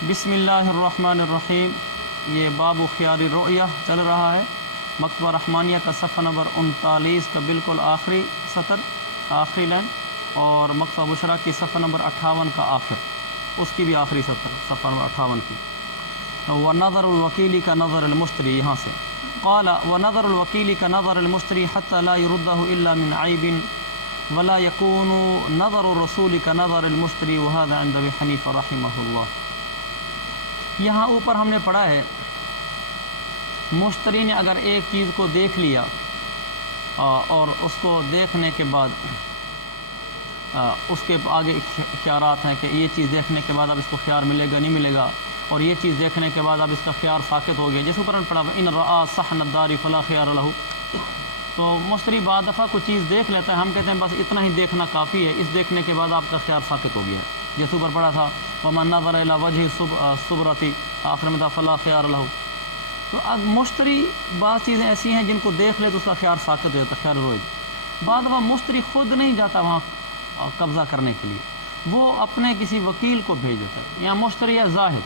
بسم اللہ الرحمن الرحیم۔ یہ باب خیار رؤیہ چل رہا ہے، مکتبہ رحمانیہ کا صفحہ نمبر 39 کا بالکل آخری سطر، آخری لائن، اور مکتبہ بشرا کی صفحہ نمبر 58 کا آخر، اس کی بھی آخری سطر، صفحہ نمبر 58 کی۔ وَنَظَرُ الْوَكِيلِ كَنَظَرِ الْمُشْتَرِي، یہاں سے قال وَنَظَرُ الْوَكِيلِ كَنَظَرِ الْمُشْتَرِي حَتَّى لَا يُرُدَّهُ إِلَّا مِنْ عَيْبٍ وَلَا يَكُونُ نَظَرُ الرَّسُولِ كَنَظَرِ الْمُشْتَرِي وَهَذَا عِنْدَ أَبِي حَنِيفَةَ رَحِمَهُ اللَّهُ۔ یہاں اوپر ہم نے پڑھا ہے مشتری نے اگر ایک چیز کو دیکھ لیا اور اس کو دیکھنے کے بعد اس کے آگے خیارات ہیں کہ یہ چیز دیکھنے کے بعد اب اس کو خیار ملے گا نہیں ملے گا، اور یہ چیز دیکھنے کے بعد اب اس کا خیار ساقط ہو گیا، جیسے اوپر پڑھا ان رآ صحن الدار فلا خیار لہ۔ تو مشتری بعد دفعہ کوئی چیز دیکھ لیتا ہے، ہم کہتے ہیں بس اتنا ہی دیکھنا کافی ہے، اس دیکھنے کے بعد آپ کا خیار ساقط ہو گیا، جیسے اوپر پڑھا تھا ومن نظر الی وجہ الصبرۃ آخر میں فلا خیار لہ۔ تو اب مشتری بعض چیزیں ایسی ہیں جن کو دیکھ لے تو اس کا خیار ساقط ہو جاتا ہے، خیار روئے۔ بعد دفعہ مشتری خود نہیں جاتا وہاں قبضہ کرنے کے لیے، وہ اپنے کسی وکیل کو بھیج دیتا ہے۔ یہاں مشتری ہے زاہد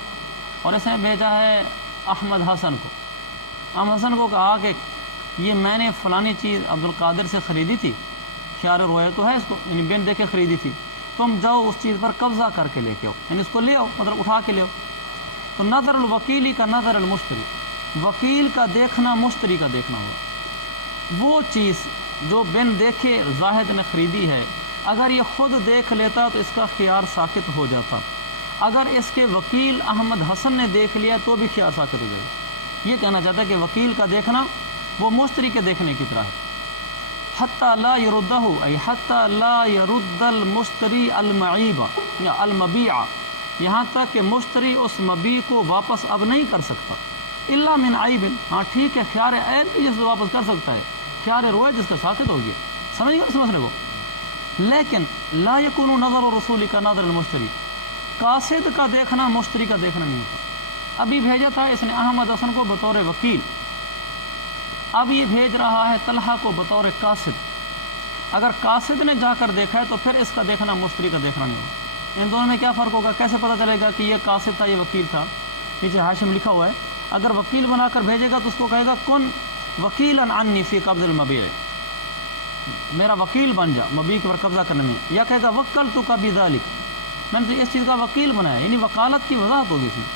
اور اس نے بھیجا ہے احمد حسن کو، احمد حسن کو کہا کہ یہ میں نے فلانی چیز عبدالقادر سے خریدی تھی، خیار روئے تو ہے اس کو، یعنی بن دے کے خریدی تھی، تم جاؤ اس چیز پر قبضہ کر کے لے کے آؤ، یعنی اس کو لے آؤ، مطلب اٹھا کے لے آؤ۔ تو نظر الوکیلی کا نظر المشتری، وکیل کا دیکھنا مشتری کا دیکھنا ہوا۔ وہ چیز جو بن دیکھے زاہد نے خریدی ہے، اگر یہ خود دیکھ لیتا تو اس کا خیار ساقط ہو جاتا، اگر اس کے وکیل احمد حسن نے دیکھ لیا تو بھی خیار ساقط ہو جائے گا۔ یہ کہنا چاہتا ہے کہ وکیل کا دیکھنا وہ مشتری کے دیکھنے کی طرح ہے۔ حتی لا یردہ ای حتی لا یرد المشتری المعیب یا المبیع، یہاں تک کہ مشتری اس مبیع کو واپس اب نہیں کر سکتا، الا من عیب، ہاں ٹھیک ہے خیار عیب بھی جس کو واپس کر سکتا ہے، خیار روئے جس کا ساقط ہو گیا، سمجھ گئے اس مسئلے کو۔ لیکن لا یکون نظر الرسول کا نظر المشتری، قاصد کا دیکھنا مشتری کا دیکھنا نہیں ہوتا۔ ابھی بھیجا تھا اس نے احمد حسن کو بطور وکیل، اب یہ بھیج رہا ہے طلحہ کو بطور قاصد۔ اگر قاصد نے جا کر دیکھا ہے تو پھر اس کا دیکھنا مشتری کا دیکھنا نہیں ہوگا۔ ان دونوں میں کیا فرق ہوگا؟ کیسے پتہ چلے گا کہ یہ قاصد تھا یہ وکیل تھا؟ نیچے حاشیے میں لکھا ہوا ہے، اگر وکیل بنا کر بھیجے گا تو اس کو کہے گا کن وکیلا عنی فی قبض المبیع، میرا وکیل بن جا مبیع پر قبضہ کرنے میں، یا کہے گا وکلتک بذلک، میں نے تو اس چیز کا وکیل بنایا، یعنی وکالت کی وضاحت ہوگی اس میں۔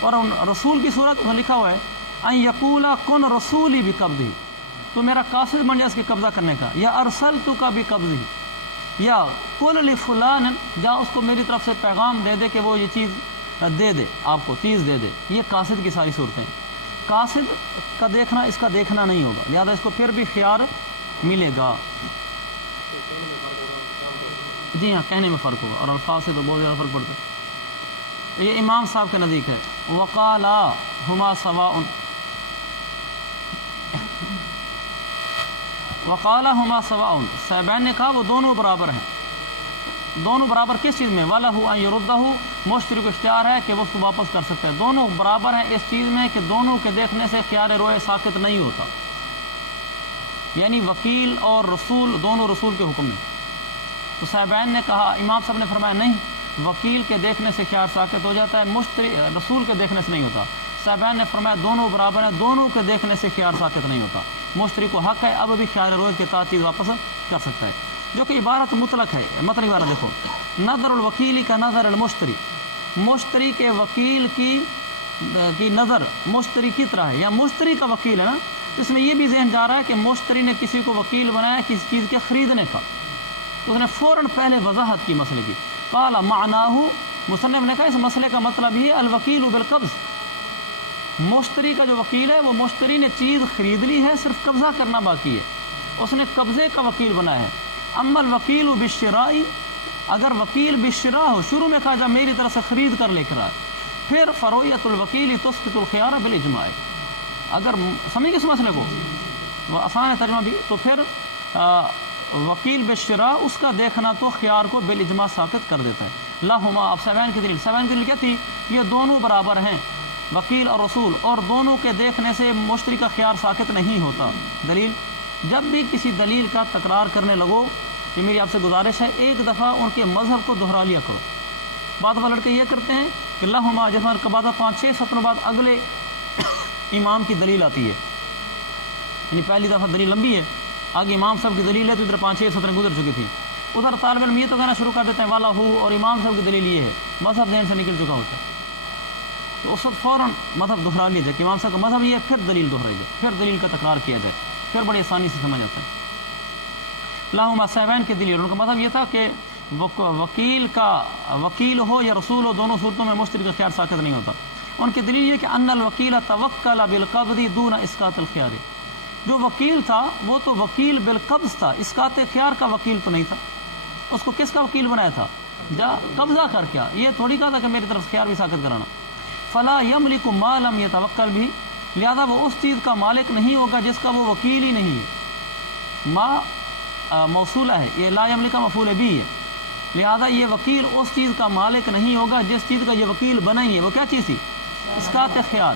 اور رسول کی صورت میں لکھا ہوا ہے ان یقولا کن رسولی بقبضہ، تو میرا قاصد بن جا اس کے قبضہ کرنے کا، یا ارسلتک بقبضہ، یا قل لفلان، جا اس کو میری طرف سے پیغام دے دے کہ وہ یہ چیز دے دے، آپ کو چیز دے دے۔ یہ قاصد کی ساری صورتیں، قاصد کا دیکھنا اس کا دیکھنا نہیں ہوگا، لہذا اس کو پھر بھی خیار ملے گا۔ جی ہاں، کہنے میں فرق ہوگا اور الفاظ سے تو بہت زیادہ فرق پڑتا ہے۔ یہ امام صاحب کے نزدیک ہے وقالا ہما سواء، وقالا ہما سواء، صاحبین نے کہا وہ دونوں برابر ہیں۔ دونوں برابر کس چیز میں؟ وَلَهُ أَن يَرُدَّهُ، مشتری کو اختیار ہے کہ وہ اس کو واپس کر سکتا ہے۔ دونوں برابر ہیں اس چیز میں کہ دونوں کے دیکھنے سے خیار روئے ساقط نہیں ہوتا، یعنی وکیل اور رسول دونوں رسول کے حکم میں۔ تو صاحبین نے کہا، امام صاحب نے فرمایا نہیں، وکیل کے دیکھنے سے خیار ساقط ہو جاتا ہے، مشتری رسول کے دیکھنے سے نہیں ہوتا۔ صاحبین نے فرمایا دونوں برابر ہیں، دونوں کے دیکھنے سے خیار ساقط نہیں ہوتا، مشتری کو حق ہے اب بھی خیار روئے کے تحت چیز واپس کر سکتا ہے، جو کہ عبارت مطلق ہے۔ مطلب عبارت دیکھو، نظر الوکیلی کا نظر المشتری، مشتری کے وکیل کی نظر مشتری کی طرح ہے، یا مشتری کا وکیل ہے نا، اس میں یہ بھی ذہن جا رہا ہے کہ مشتری نے کسی کو وکیل بنایا کسی چیز کے خریدنے کا، تو اس نے فوراً پہلے وضاحت کی مسئلے کی۔ قال معناہ، مصنف نے کہا اس مسئلے کا مطلب یہ الوکیل بالقبض، مشتری کا جو وکیل ہے وہ مشتری نے چیز خرید لی ہے، صرف قبضہ کرنا باقی ہے، اس نے قبضے کا وکیل بنایا ہے۔ اما الوکیل بالشراء، اگر وکیل بالشراء ہو، شروع میں کہا جا میری طرف سے خرید کر لے کر آئے، پھر فرؤیت الوکیل تسقط الخیار بالاجماع، اگر سمجھ اس مسئلے کو وہ آسان ہے ترجمہ بھی، تو پھر وکیل بالشراء اس کا دیکھنا تو خیار کو بالاجماع ساقط کر دیتا ہے۔ لہما، اب صاحبین کی دلیل، صاحبین کی دلیل کیا تھی؟ یہ دونوں برابر ہیں، وکیل اور رسول، اور دونوں کے دیکھنے سے مشتری کا خیار ساقط نہیں ہوتا۔ دلیل، جب بھی کسی دلیل کا تکرار کرنے لگو، یہ میری آپ سے گزارش ہے، ایک دفعہ ان کے مذہب کو دہرا لیا کرو، بعض وہ لڑکے یہ کرتے ہیں کہ لہما جیسا بعد 5-6 سطروں بعد اگلے امام کی دلیل آتی ہے، یعنی پہلی دفعہ دلیل لمبی ہے، آگے امام صاحب کی دلیل ہے تو ادھر 5-6 سطریں گزر چکی تھی، ادھر طالب علم یہ تو کہنا شروع کر دیتے ہیں والا ہو اور امام صاحب کی دلیل یہ ہے، مذہب ذہن سے نکل چکا ہوتا ہے، تو اس وقت فوراً مذہب دہرا لیا جائے کہ امام صاحب کا مذہب یہ ہے، پھر دلیل دہرائی جائے، پھر دلیل کا تکرار کیا جائے، پھر بڑی آسانی سے سمجھ آتا ہے۔ لہما صاحبین کی دلیل، ان کا مذہب یہ تھا کہ وکیل ہو یا رسول ہو، دونوں صورتوں میں مشتری کا خیار ساقط نہیں ہوتا۔ ان کی دلیل یہ کہ ان الوکیل توکل بالقبض دون اسقاط الخیار، جو وکیل تھا وہ تو وکیل بالقبض تھا، اسقاط خیار کا وکیل تو نہیں تھا، اس کو کس کا وکیل بنایا تھا؟ جا قبضہ کر کیا، یہ تھوڑی کہا تھا کہ میری طرف خیار بھی ساقط کرانا۔ فلا یملک ما لم یتوکل بھی، لہذا وہ اس چیز کا مالک نہیں ہوگا جس کا وہ وکیل ہی نہیں ہے۔ ما موصولہ ہے، یہ لا یملک کا مفعول بھی ہے، لہذا یہ وکیل اس چیز کا مالک نہیں ہوگا جس چیز کا یہ وکیل بنا ہی ہے۔ وہ کیا چیز تھی؟ اسقاط خیار،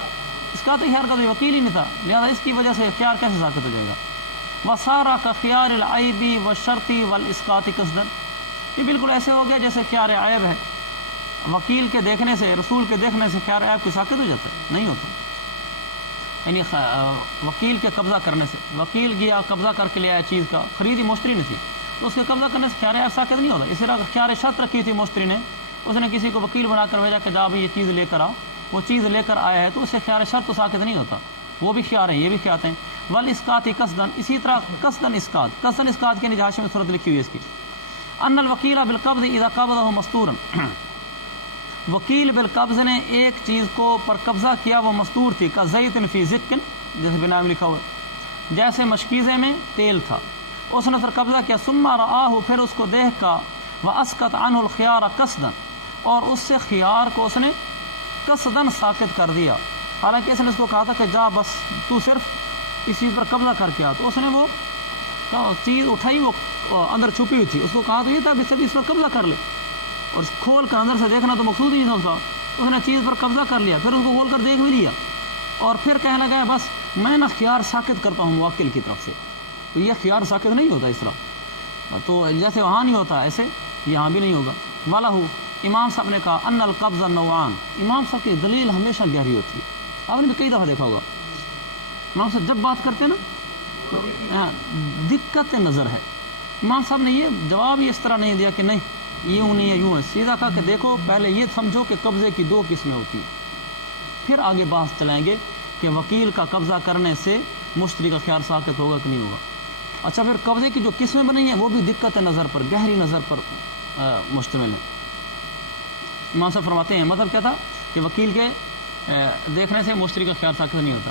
اسقاط خیار کا تو یہ وکیل ہی نہیں تھا، لہذا اس کی وجہ سے خیار کیسے ساقط ہو جائے گا؟ وسارا کا خیار العیبی والشرطی والاسقاط قصدا، یہ بالکل ایسے ہو گیا جیسے خیار عیب ہے، وکیل کے دیکھنے سے، رسول کے دیکھنے سے خیار عیب کو ساقط ہو جاتا ہے؟ نہیں ہوتا، یعنی وکیل کے قبضہ کرنے سے، وکیل گیا قبضہ کر کے لے آیا چیز کا، خریدی مشتری نے تھی تو اس کے قبضہ کرنے سے خیار عیب ساقط نہیں ہوتا۔ اسی طرح خیار شرط رکھی تھی مشتری نے، اس نے کسی کو وکیل بنا کر بھیجا کہ جا یہ چیز لے کر آؤ، وہ چیز لے کر آیا ہے تو اس سے خیار شرط تو ساقط نہیں ہوتا، وہ بھی خیار ہیں، یہ بھی خیار ہیں۔ والاسقاط قصدا، اسی طرح قصدا اسقاط، قصدا اسقاط کے نجاشی میں صورت لکھی ہوئی ہے اس کی، ان الوکیل بالقبض اذا قبضہ مستورا، وکیل بالقبض نے ایک چیز کو پر قبضہ کیا وہ مستور تھی، کا زیت فی زکن، جیسے بنا میں لکھا ہوا ہے، جیسے مشکیزے میں تیل تھا، اس نے پھر قبضہ کیا، ثم رآہ، پھر اس کو دیکھ کا، واسقط عنہ الخیار قصدا، اور اس سے خیار کو اس نے قصدا ساقط کر دیا، حالانکہ اس نے اس کو کہا تھا کہ جا بس تو صرف اس چیز پر قبضہ کر کے آ، تو اس نے وہ چیز اٹھائی، وہ اندر چھپی ہوئی تھی، اس کو کہا تو یہ تھا کہ صرف اس پر قبضہ کر لے، اور کھول کر اندر سے دیکھنا تو مقصود ہی نہیں تھا، اس نے چیز پر قبضہ کر لیا، پھر اس کو کھول کر دیکھ بھی لیا، اور پھر کہنے لگا بس میں نہ خیار ساقط کرتا ہوں موکل کی طرف سے، تو یہ خیار ساقط نہیں ہوتا اس طرح، تو جیسے وہاں نہیں ہوتا ایسے یہاں بھی نہیں ہوگا۔ والا ہو، امام صاحب نے کہا ان القبض نوعان، امام صاحب کی دلیل ہمیشہ گہری ہوتی ہے، آپ نے بھی کئی دفعہ دیکھا ہوگا امام صاحب جب بات کرتے ہیں نا تو دقت نظر ہے، امام صاحب نے یہ جواب ہی اس طرح نہیں دیا کہ نہیں یوں نہیں ہے یوں ہے، سیدھا کہا کہ دیکھو پہلے یہ سمجھو کہ قبضے کی 2 قسمیں ہوتی ہیں، پھر آگے بات چلائیں گے کہ وکیل کا قبضہ کرنے سے مشتری کا خیار ساقط ہوگا کہ نہیں ہوگا۔ اچھا، پھر قبضے کی جو قسمیں بنی ہیں وہ بھی دقت نظر پر، گہری نظر پر مشتمل ہے۔ امام صاحب فرماتے ہیں مطلب کیا تھا کہ وکیل کے دیکھنے سے مشتری کا خیار ساقط نہیں ہوتا۔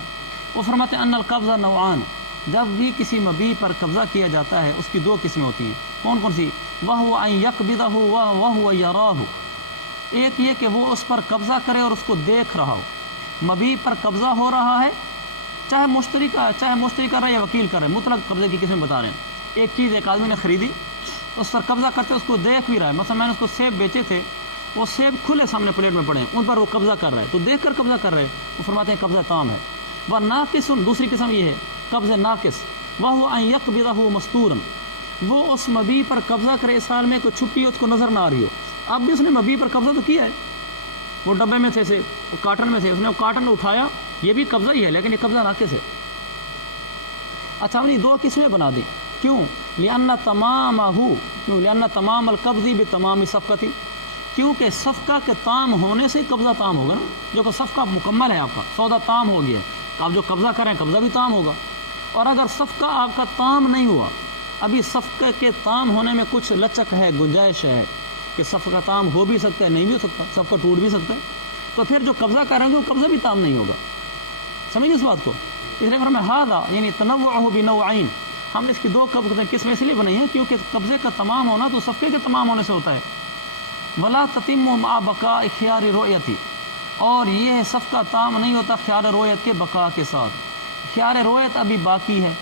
وہ فرماتے ہیں ان القبضہ نوعان، جب بھی کسی مبیع پر قبضہ کیا جاتا ہے اس کی 2 قسمیں ہوتی ہیں، کون کون سی؟ وَهُوَ أَن يَقْبِضَهُ وَهُوَ يَرَاهُ، ایک یہ کہ وہ اس پر قبضہ کرے اور اس کو دیکھ رہا ہو، مبیع پر قبضہ ہو رہا ہے، چاہے مشتری کر رہا ہے یا وکیل کر رہا ہے، مطلق قبضے کی قسمیں بتا رہے ہیں۔ ایک چیز ایک آدمی نے خریدی، اس پر قبضہ کرتے اس کو دیکھ بھی رہا ہے، مثلا میں نے اس کو سیب بیچے تھے، وہ سیب کھلے سامنے پلیٹ میں پڑے ہیں، ان پر وہ قبضہ کر رہا ہے، تو دیکھ کر قبضہ کر رہے ہیں، وہ فرماتے ہیں قبضہ تام ہے۔ وہ ناقص، دوسری قسم یہ ہے قبضہ ناقص، وَهُوَ أَن يَقْبِضَهُ مَسْتُورًا، وہ اس مبیع پر قبضہ کرے اس حال میں کوئی چھپی اس کو نظر نہ آ رہی ہو، اب بھی اس نے مبیع پر قبضہ تو کیا ہے، وہ ڈبے میں تھے، کاٹن میں تھے، اس نے وہ کاٹن اٹھایا، یہ بھی قبضہ ہی ہے لیکن یہ قبضہ ناقص ہے۔ اچھا، ہم نے 2 قسمیں بنا دی، کیوں؟ لِأَنَّ تَمَامَهُ، کیوں؟ لِأَنَّ تَمَامَ الْقَبْضِ بِتَمَامِ صَفْقَةِ، کیونکہ صفقہ کے تام ہونے سے قبضہ تام ہوگا نا، جو کہ صفقہ مکمل ہے، آپ کا سودا تام ہو گیا، آپ جو قبضہ کریں قبضہ بھی تام ہوگا۔ اور اگر صفقہ آپ کا تام نہیں ہوا، ابھی صفقہ کے تام ہونے میں کچھ لچک ہے، گنجائش ہے کہ صفقہ تام ہو بھی سکتا ہے، نہیں بھی ہو سکتا، صفقہ ٹوٹ بھی سکتا ہے، تو پھر جو قبضہ کریں گے وہ قبضہ بھی تام نہیں ہوگا، سمجھیں اس بات کو۔ اس لیے ہمیں ہاذا یعنی تنوعہ بنوعین، ہم نے اس کی 2 قسمیں اس لیے بنائی ہیں کیونکہ قبضے کا تمام ہونا تو صفقے کے تمام ہونے سے ہوتا ہے۔ ولا تتم مع بقاء خیار رؤیتی، اور یہ صفقہ تام نہیں ہوتا خیار رؤیت کے بقا کے ساتھ، خیار رؤیت ابھی باقی ہے،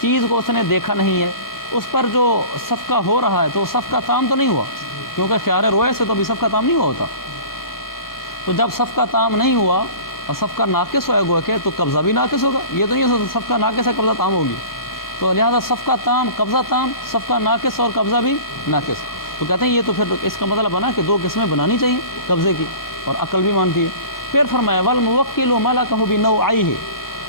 چیز کو اس نے دیکھا نہیں ہے، اس پر جو صفقہ ہو رہا ہے تو صفقہ تام تو نہیں ہوا، کیونکہ خیار رؤیت سے تو ابھی صفقہ تام نہیں ہوا ہوتا، تو جب صفقہ تام نہیں ہوا اور صفقہ ناقص ہوا کہ تو قبضہ بھی ناقص ہوگا، یہ تو نہیں ہو سکتا صفقہ ناقص ہے قبضہ تام ہوگی، تو لہذا صفقہ تام قبضہ تام، صفقہ ناقص اور قبضہ بھی ناقص۔ تو کہتے ہیں یہ تو پھر اس کا مطلب بنا کہ دو قسمیں بنانی چاہیے قبضے کی، اور عقل بھی مانتی ہے۔ پھر فرمایا والموکل ملکہ بنوعیہ،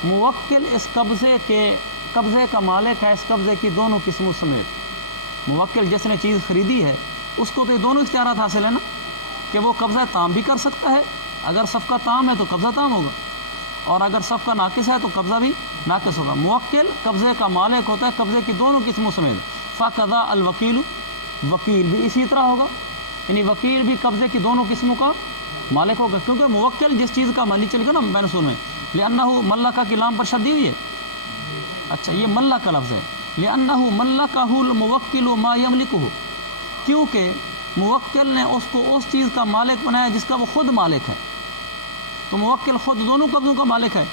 موکل اس قبضے کا مالک ہے اس قبضے کی دونوں قسموں سمیت۔ موکل جس نے چیز خریدی ہے اس کو تو یہ دونوں اختیارات حاصل ہیں نا، کہ وہ قبضہ تام بھی کر سکتا ہے، اگر صفقہ تام ہے تو قبضہ تام ہوگا، اور اگر صفقہ ناقص ہے تو قبضہ بھی ناقص ہوگا۔ موکل قبضے کا مالک ہوتا ہے قبضے کی دونوں قسموں سمیت۔ فقضا الوکیل، وکیل بھی اسی طرح ہوگا، یعنی وکیل بھی قبضے کی دونوں قسموں کا مالک ہوگا، کیونکہ موکل جس چیز کا مالک چلے گا نا بین اصول میں، لأنہ ملکہ کی لام پر شد دی ہوئی ہے۔ اچھا یہ ملک کا لفظ ہے، لأنہ ملکہ الموکل ما یملکہ، کیونکہ موکل نے اس کو اس چیز کا مالک بنایا جس کا وہ خود مالک ہے، تو موکل خود دونوں قبضوں کا مالک ہے،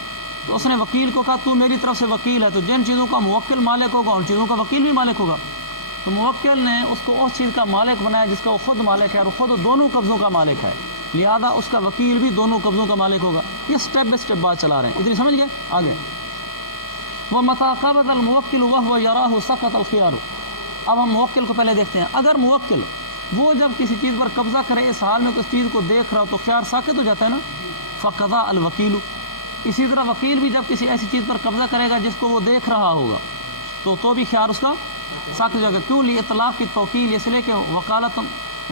تو اس نے وکیل کو کہا تو میری طرف سے وکیل ہے، تو جن چیزوں کا موکل مالک ہوگا ان چیزوں کا وکیل بھی مالک ہوگا، تو موکل نے اس کو اس چیز کا مالک بنایا جس کا وہ خود مالک ہے اور خود دونوں قبضوں کا مالک ہے، لہذا اس کا وکیل بھی دونوں قبضوں کا مالک ہوگا۔ یہ سٹیپ بائی سٹیپ بات چلا رہے ہیں، اتنی سمجھ گئے؟ آگے وَمَتَى قَبَضَ الْمُوَكِّلُ وَهُوَ يَرَاهُ سَقَطَ الْخِيَارُ، اب ہم موکل کو پہلے دیکھتے ہیں۔ اگر موکل وہ جب کسی چیز پر قبضہ کرے اس حال میں کہ اس چیز کو دیکھ رہا تو خیار ساقط ہو جاتا ہے نا، فقضا الوکیل، اسی طرح وکیل بھی جب کسی ایسی چیز پر قبضہ کرے گا جس کو وہ دیکھ رہا ہوگا تو بھی خیار اس کا ساقط ہو جائے گا۔ کیوں؟ اطلاق کی توکیل، اس لیے کہ وکالت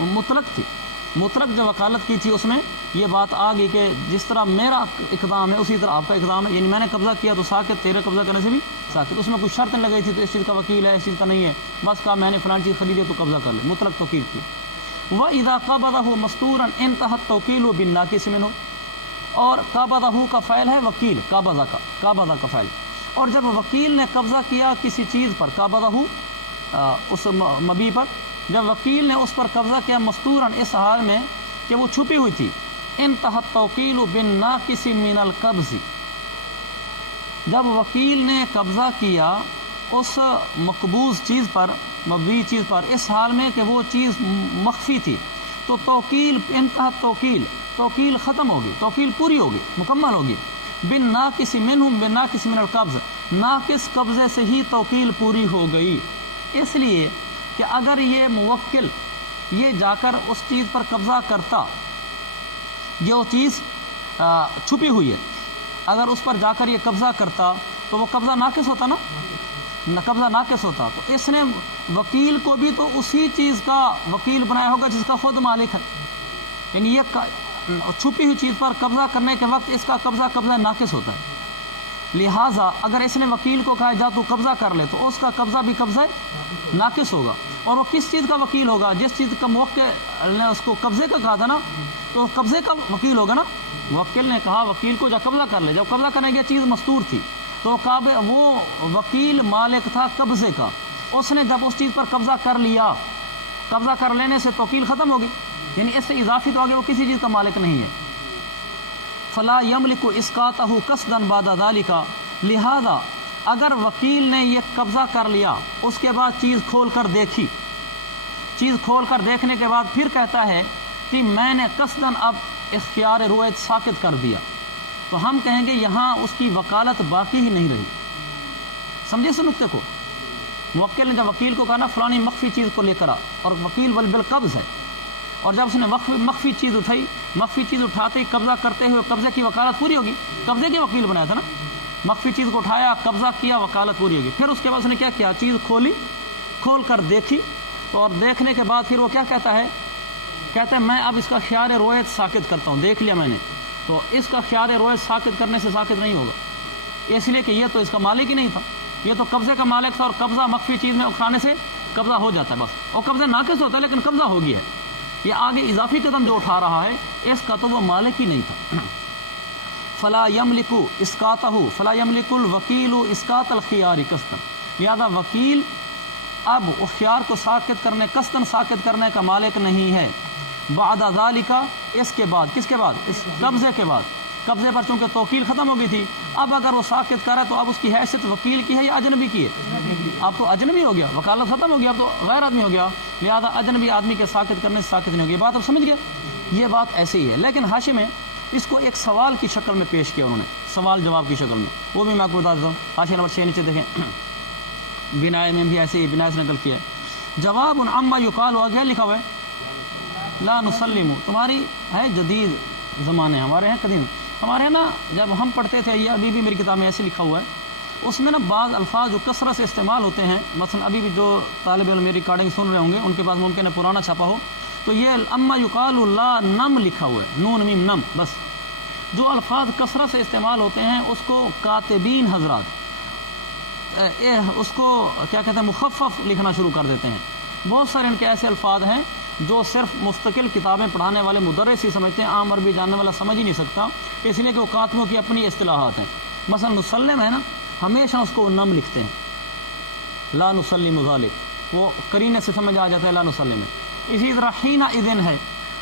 مطلق تھی، مطلق جو وکالت کی تھی اس میں یہ بات آ گئی کہ جس طرح میرا اقدام ہے اسی طرح آپ کا اقدام ہے، یعنی میں نے قبضہ کیا تو ساقط، تیرے قبضہ کرنے سے بھی ساقط، اس میں کوئی شرط نہیں لگائی تھی تو اس چیز کا وکیل ہے اس چیز کا نہیں ہے، بس کہا میں نے فلان چیز خریدی تو قبضہ کر لے، مطلق توکیل تھی۔ وَإِذَا قَبَضَهُ مَسْطُورًا انتهى التَّوْكِيلُ بِالنَّاقِصِ مِنْهُ، اور قبضہ کا فعل ہے وکیل، قبضہ کا فعل، اور جب وکیل نے قبضہ کیا کسی چیز پر، قبضہ اس مبی پر، جب وکیل نے اس پر قبضہ کیا مستوراً اس حال میں کہ وہ چھپی ہوئی تھی، انتہى التوکیل بالناقص من القبض، جب وکیل نے قبضہ کیا اس مقبوض چیز پر، مبی چیز پر، اس حال میں کہ وہ چیز مخفی تھی، تو توکیل انتہى توکیل ختم ہوگی، توکیل پوری ہوگی، مکمل ہوگی، بالناقص من القبض، ناقص قبضے سے ہی توکیل پوری ہو گئی۔ اس لیے کہ اگر یہ موکل یہ جا کر اس چیز پر قبضہ کرتا، یہ وہ چیز چھپی ہوئی ہے، اگر اس پر جا کر یہ قبضہ کرتا تو وہ قبضہ ناقص ہوتا نا، قبضہ ناقص ہوتا، تو اس نے وکیل کو بھی تو اسی چیز کا وکیل بنایا ہوگا جس کا خود مالک ہے، یعنی یہ چھپی ہوئی چیز پر قبضہ کرنے کے وقت اس کا قبضہ ناقص ہوتا ہے، لہٰذا اگر اس نے وکیل کو کہا جا تو قبضہ کر لے تو اس کا قبضہ بھی قبضہ ناقص ہوگا، اور وہ کس چیز کا وکیل ہوگا؟ جس چیز کا موکل نے اس کو قبضے کا کہا تھا نا، تو قبضے کا وکیل ہوگا نا، موکل نے کہا وکیل کو جا قبضہ کر لے، جب قبضہ کرنے کی چیز مستور تھی تو وہ وکیل مالک تھا قبضے کا، اس نے جب اس چیز پر قبضہ کر لیا، قبضہ کر لینے سے توکیل ختم ہوگی، یعنی اس سے اضافی تو آگے وہ کسی چیز کا مالک نہیں ہے۔ فلا یملک اسقاطہ قصدا بعد ذلک، لہذا اگر وکیل نے یہ قبضہ کر لیا اس کے بعد چیز کھول کر دیکھی، چیز کھول کر دیکھنے کے بعد پھر کہتا ہے کہ میں نے قصداً اب اختیار رویت ساقط کر دیا، تو ہم کہیں گے یہاں اس کی وکالت باقی ہی نہیں رہی۔ سمجھے اس نقطے کو؟ موکل نے جب وکیل کو کہا نا فلانی مخفی چیز کو لے کر آ، اور وکیل بالقبض ہے، اور جب اس نے مخفی چیز اٹھائی، مخفی چیز اٹھاتے ہی قبضہ کرتے ہوئے قبضے کی وکالت پوری ہوگی، قبضے کے وکیل بنایا تھا نا، مخفی چیز کو اٹھایا، قبضہ کیا، وکالت پوری ہوگی۔ پھر اس کے بعد اس نے کیا کیا؟ چیز کھولی، کھول کر دیکھی، اور دیکھنے کے بعد پھر وہ کیا کہتا ہے؟ کہتا ہے میں اب اس کا خیار رویت ساقط کرتا ہوں، دیکھ لیا میں نے، تو اس کا خیار رویت ساقط کرنے سے ساقط نہیں ہوگا، اس لیے کہ یہ تو اس کا مالک ہی نہیں تھا، یہ تو قبضے کا مالک تھا، اور قبضہ مخفی چیز میں اٹھانے سے قبضہ ہو جاتا ہے بس، اور قبضہ ناقص ہوتا ہے لیکن قبضہ ہو گیا ہے، یہ آگے اضافی قدم جو اٹھا رہا ہے اس کا تو وہ مالک ہی نہیں تھا۔ فلا یملک اسقاطہ، فلا یملک الوکیل اسقاط الخیار قصدا، لہذا وکیل اب اختیار کو ساقط کرنے، قصداً ساقط کرنے کا مالک نہیں ہے، بعد ذالک، اس کے بعد، کس کے بعد؟ اس قبضے کے بعد، قبضے پر چونکہ توکیل ختم ہو گئی تھی، اب اگر وہ ساقط کرے تو اب اس کی حیثیت وکیل کی ہے یا اجنبی کی ہے؟ اب تو اجنبی ہو گیا، وکالت ختم ہو گیا، اب تو غیر آدمی ہو گیا، لہذا اجنبی آدمی کے ساقط کرنے سے ساقط نہیں ہوگی۔ بات اب سمجھ گیا؟ یہ بات ایسے ہی ہے، لیکن حاشیے میں اس کو ایک سوال کی شکل میں پیش کیا انہوں نے، سوال جواب کی شکل میں، وہ بھی میں آپ کو بتا دیتا ہوں۔ حاشیہ نمبر 6 نیچے دیکھیں، بنائے میں بھی ایسے ہی بنائے سے نقل کیا ہے۔ جواب عما یقال آگے لکھا ہوا ہے لا نسلم، تمہاری ہے جدید زمانے، ہمارے ہیں قدیم، ہمارے نا جب ہم پڑھتے تھے، یہ ابھی بھی میری کتاب میں ایسے لکھا ہوا ہے، اس میں نا بعض الفاظ جو کثرت سے استعمال ہوتے ہیں، مثلا ابھی بھی جو طالب علم میری ریکارڈنگ سن رہے ہوں گے ان کے پاس ممکن ہے پرانا چھپا ہو، تو یہ اما یقال لا نم لکھا ہوا ہے، نون میم نم، بس جو الفاظ کثرت سے استعمال ہوتے ہیں اس کو کاتبین حضرات اس کو کیا کہتے ہیں مخفف لکھنا شروع کر دیتے ہیں۔ بہت سارے ان کے ایسے الفاظ ہیں جو صرف مستقل کتابیں پڑھانے والے مدرس ہی سمجھتے ہیں، عام عربی جاننے والا سمجھ ہی نہیں سکتا، اس لیے کہ وہ کاتبوں کی اپنی اصطلاحات ہیں۔ مثلا نسلم ہے نا، ہمیشہ اس کو نم لکھتے ہیں، لا نسلم ذالک، وہ قرینے سے سمجھ آ جاتا ہے لا نسلم ہے۔ اسی طرح حین اذن ہے،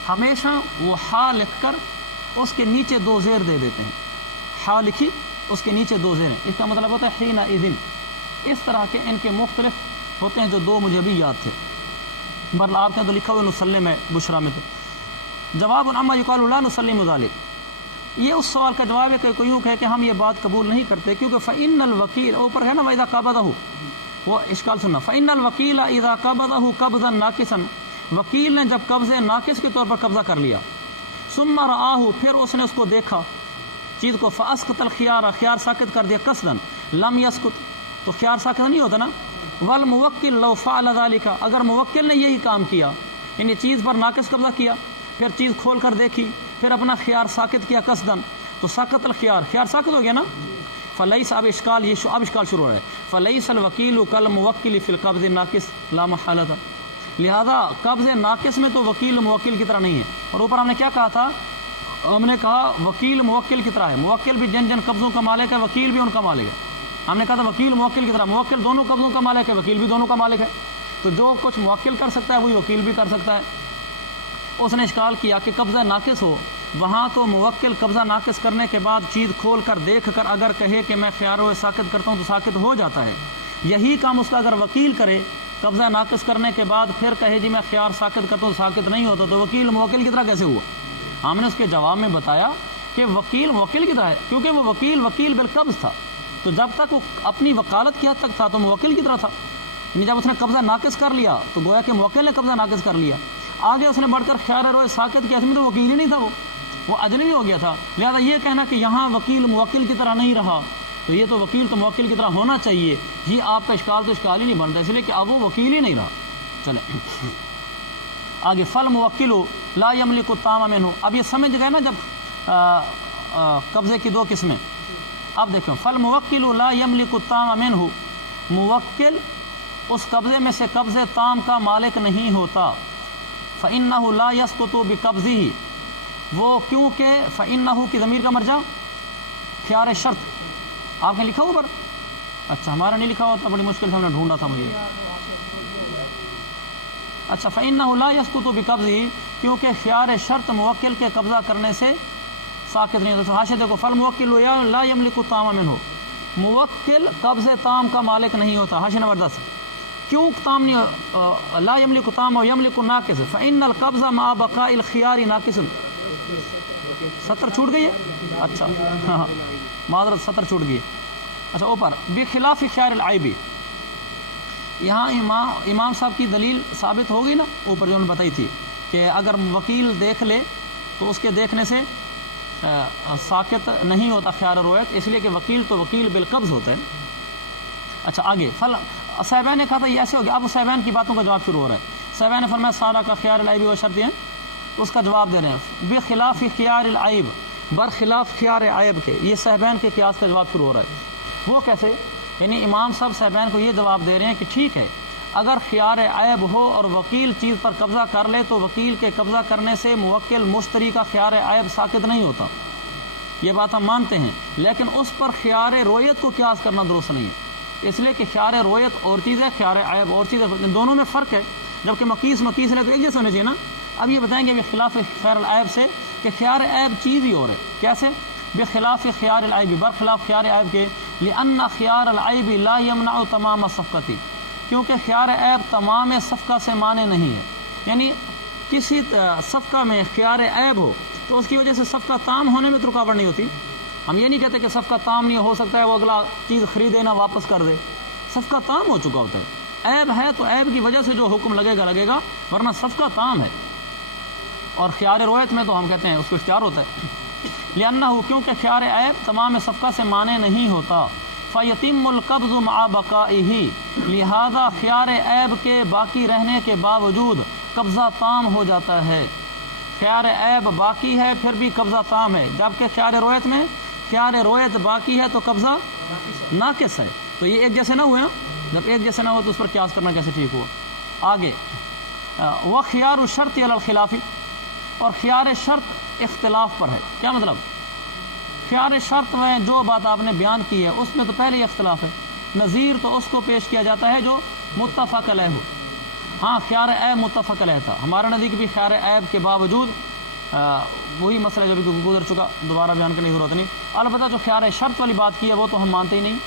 ہمیشہ وہ ہا لکھ کر اس کے نیچے دو زیر دے دیتے ہیں، ہا لکھی اس کے نیچے دو زیر ہیں، اس کا مطلب ہوتا ہے حین اذن۔ اس طرح کے ان کے مختلف ہوتے ہیں جو دو مجھے بھی یاد تھے، برل آپ نے تو لکھا ہوا نسلم ہے بشرا میں۔ تو جواب عما یقال لا نسلم ذالک، یہ اس سوال کا جواب ہے کہ کوئی یوں کہے کہ ہم یہ بات قبول نہیں کرتے کیونکہ فإن الوکیل، اوپر ہے نا وَإِذَا قَبَضَهُ، وہ اشکال سننا، فإن الوکیل اذا قبضه قبضا ناقصا، وکیل نے جب قبض ناقص کے طور پر قبضہ کر لیا، ثم رآہ، پھر اس نے اس کو دیکھا چیز کو، فاسقط الخيار، خیار ساکت کر دیا، قصدا لم يسقط، تو خیار ساکت نہیں ہوتا نا، والموکل لو فعل ذلك، اگر موکل نے یہی کام کیا، یعنی چیز پر ناقص قبضہ کیا، پھر چیز کھول کر دیکھی، پھر اپنا خیار ساکت کیا قصدا، تو ساکت الخيار، خیار ساکت ہو گیا نا، فلیس، اب اشکال یہ اب اشکال شروع ہو رہا ہے، فلیس الوکیل کالموکل فی القبض الناقص لا محالۃ، لہذا قبض ناقص میں تو وکیل موکل کی طرح نہیں ہے۔ اور اوپر ہم نے کیا کہا تھا، ہم نے کہا وکیل موکل کی طرح ہے، موکل بھی جن جن قبضوں کا مالک ہے، وکیل بھی ان کا مالک ہے۔ ہم نے کہا تھا وکیل موکل کی طرح، موکل دونوں قبضوں کا مالک ہے، وکیل بھی دونوں کا مالک ہے، تو جو کچھ موکل کر سکتا ہے وہی وکیل بھی کر سکتا ہے۔ اس نے اشکال کیا کہ قبضہ ناقص ہو، وہاں تو موکل قبضہ ناقص کرنے کے بعد چیز کھول کر دیکھ کر اگر کہے کہ میں خیار و ساکت کرتا ہوں تو ساکت ہو جاتا ہے، یہی کام اس کا اگر وکیل کرے قبضہ ناقص کرنے کے بعد پھر کہے جی میں خیار ساکت کرتا ہوں ساکت نہیں ہوتا، تو وکیل موکل کی طرح کیسے ہوا؟ ہم نے اس کے جواب میں بتایا کہ وکیل موکل کی طرح ہے، کیونکہ وہ وکیل بالقبض تھا، تو جب تک وہ اپنی وکالت کی حد تک تھا تو موکل کی طرح تھا، یعنی جب اس نے قبضہ ناقص کر لیا تو گویا کہ موکل نے قبضہ ناقص کر لیا، آگے اس نے بڑھ کر خیار روئے ساکت کیا، اس میں تو وکیل ہی نہیں تھا، وہ اجنبی ہو گیا تھا، لہذا یہ کہنا کہ یہاں وکیل موکل کی طرح نہیں رہا تو یہ تو وکیل تو موکل کی طرح ہونا چاہیے، یہ آپ کا اشکال تو اشکال ہی نہیں بنتا، اس لیے کہ اب وہ وکیل ہی نہیں رہا۔ چلیں آگے، فل موکل لا یملک الطعام منہ، اب یہ سمجھ گئے نا جب قبضے کی دو قسمیں، اب دیکھیں فل موکل لا یملک الطعام منہ، موکل اس قبضے میں سے قبض تام کا مالک نہیں ہوتا، فإنہ لا یسقط بقبضہ، وہ کیونکہ فإنہ کی ضمیر کا مرجع خیار شرط آپ نے لکھا اوپر، اچھا ہمارا نہیں لکھا ہوتا، بڑی مشکل سے ہم نے ڈھونڈا تھا مجھے، اچھا فإنہ لا یسقط بقبضہ، کیونکہ خیار شرط موکل کے قبضہ کرنے سے ساکت نہیں ہوتا۔ حاشیہ دیکھو، فالموکل لا یملک الطعام منہ، موکل قبض تام کا مالک نہیں ہوتا، حاشیہ نمبر 10، کیوں تام نہیں، لا یملک الطعام و یملک الناقص، فإن القبض مع بقاء الخيار ناقص، 70 چھوٹ گئی ہے، اچھا ہاں معذرت 70 چھوٹ گئی ہے، اچھا اوپر بخلاف خیار العیب، یہاں امام صاحب کی دلیل ثابت ہو گئی نا، اوپر جو انہوں نے بتائی تھی کہ اگر وکیل دیکھ لے تو اس کے دیکھنے سے ساکت نہیں ہوتا خیار رویت، اس لیے کہ وکیل تو وکیل بالقبض ہوتا ہے۔ اچھا آگے، صاحبین نے کہا تھا یہ ایسے ہو گیا، اب صاحبین کی باتوں کا جواب شروع ہو رہا ہے، صاحبین نے فرمایا سارا کا خیار العیب و شرط ہیں، تو اس کا جواب دے رہے ہیں بخلاف خیار العیب، برخلاف خیار عیب کے، یہ صاحبین کے قیاس کا جواب شروع ہو رہا ہے، وہ کیسے؟ یعنی امام صاحب صاحبین کو یہ جواب دے رہے ہیں کہ ٹھیک ہے اگر خیار عیب ہو اور وکیل چیز پر قبضہ کر لے تو وکیل کے قبضہ کرنے سے موکل مشتری کا خیار عیب ساکت نہیں ہوتا، یہ بات ہم مانتے ہیں، لیکن اس پر خیار رویت کو قیاس کرنا درست نہیں ہے، اس لیے کہ خیار رویت اور چیز ہے، خیار عیب اور چیز ہے، دونوں میں فرق ہے، جبکہ مقیس ہے تو ایک جیسا ہونا چاہیے نا۔ اب یہ بتائیں گے بخلاف خیار العیب سے کہ خیار عیب چیز ہی اور ہے، کیسے؟ بخلاف خیار العیب، برخلاف خیار عیب کے، لأن خیار العیب لا یمنع تمام صفقتی، کیونکہ خیار عیب تمام صفقہ سے مانے نہیں ہے، یعنی کسی صفقہ میں خیار عیب ہو تو اس کی وجہ سے صفقہ تام ہونے میں تو رکاوٹ نہیں ہوتی، ہم یہ نہیں کہتے کہ صفقہ تام نہیں ہو سکتا ہے وہ اگلا چیز خریدے نہ واپس کر دے، صفقہ تام ہو چکا ہوتا ہے، عیب ہے تو عیب کی وجہ سے جو حکم لگے گا، ورنہ صفقہ تام ہے۔ اور خیار روایت میں تو ہم کہتے ہیں اس کو اختیار ہوتا ہے، لأنہ کیونکہ خیار عیب تمام صفقہ سے مانے نہیں ہوتا، فیتم القبض مع بقائہ، لہذا خیار عیب کے باقی رہنے کے باوجود قبضہ تام ہو جاتا ہے۔ خیار عیب باقی ہے پھر بھی قبضہ تام ہے، جبکہ خیار روایت میں خیار روایت باقی ہے تو قبضہ ناقص ہے۔ تو یہ ایک جیسے نہ ہوئے نا، جب ایک جیسے نہ ہو تو اس پر قیاس کرنا کیسے ٹھیک ہوا؟ آگے وخیار الشرط علی الخلاف، اور خیار شرط اختلاف پر ہے۔ کیا مطلب؟ خیار شرط میں جو بات آپ نے بیان کی ہے اس میں تو پہلے ہی اختلاف ہے، نظیر تو اس کو پیش کیا جاتا ہے جو متفق علیہ ہو۔ ہاں خیار عیب متفق علیہ تھا، ہمارے نزدیک بھی خیار عیب کے باوجود وہی مسئلہ جو بھی گزر چکا، دوبارہ بیان کرنے کی ضرورت نہیں۔ البتہ جو خیار شرط والی بات کی ہے وہ تو ہم مانتے ہی نہیں،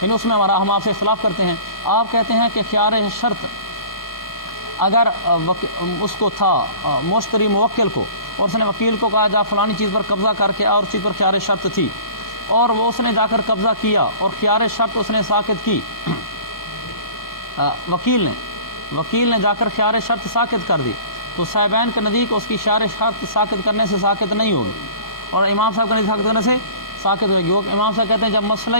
یعنی اس میں ہم آپ سے اختلاف کرتے ہیں۔ آپ کہتے ہیں کہ خیار شرط اگر اس کو تھا مشتری موکل کو، اور اس نے وکیل کو کہا جا فلانی چیز پر قبضہ کر کے اور چیز پر خیار شرط تھی، اور وہ اس نے جا کر قبضہ کیا اور خیار شرط اس نے ساقط کی، وکیل نے جا کر خیار شرط ساقط کر دی، تو صاحبین کے نزدیک اس کی خیار شرط ساقط کرنے سے ساقط نہیں ہوگی، اور امام صاحب کے نزدیک ساقط کرنے سے ساقط ہوگی۔ وہ امام صاحب کہتے ہیں جب مسئلہ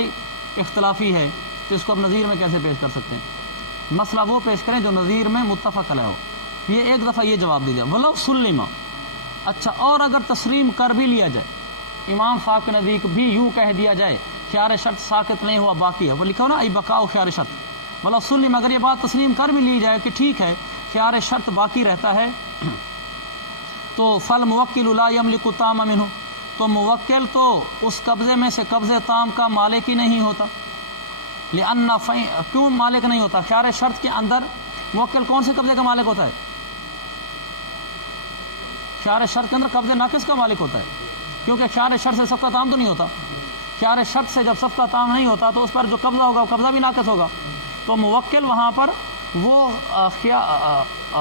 اختلافی ہے تو اس کو اب نظیر میں کیسے پیش کر سکتے ہیں؟ مسئلہ وہ پیش کریں جو نظیر میں متفق علیہ ہو۔ یہ ایک دفعہ یہ جواب دیا ولو سلم، اچھا اور اگر تسلیم کر بھی لیا جائے، امام صاحب کے نزدیک بھی یوں کہہ دیا جائے خیار شرط ساقط نہیں ہوا باقی ہے، وہ لکھا ہو نا ای بقاء خیار شرط، ولو سلم، اگر یہ بات تسلیم کر بھی لی جائے کہ ٹھیک ہے خیار شرط باقی رہتا ہے، تو فالموکل لا یملک التام منہ، تو موکل تو اس قبضے میں سے قبضے تام کا مالک ہی نہیں ہوتا، لأن کیوں مالک نہیں ہوتا؟ خیار شرط کے اندر موکل کون سے قبضے کا مالک ہوتا ہے؟ خیار شرط کے اندر قبضے ناقص کا مالک ہوتا ہے، کیونکہ خیار شرط سے صفقہ تام تو نہیں ہوتا۔ خیار شرط سے جب صفقہ تام نہیں ہوتا تو اس پر جو قبضہ ہوگا وہ قبضہ بھی ناقص ہوگا، تو موکل وہاں پر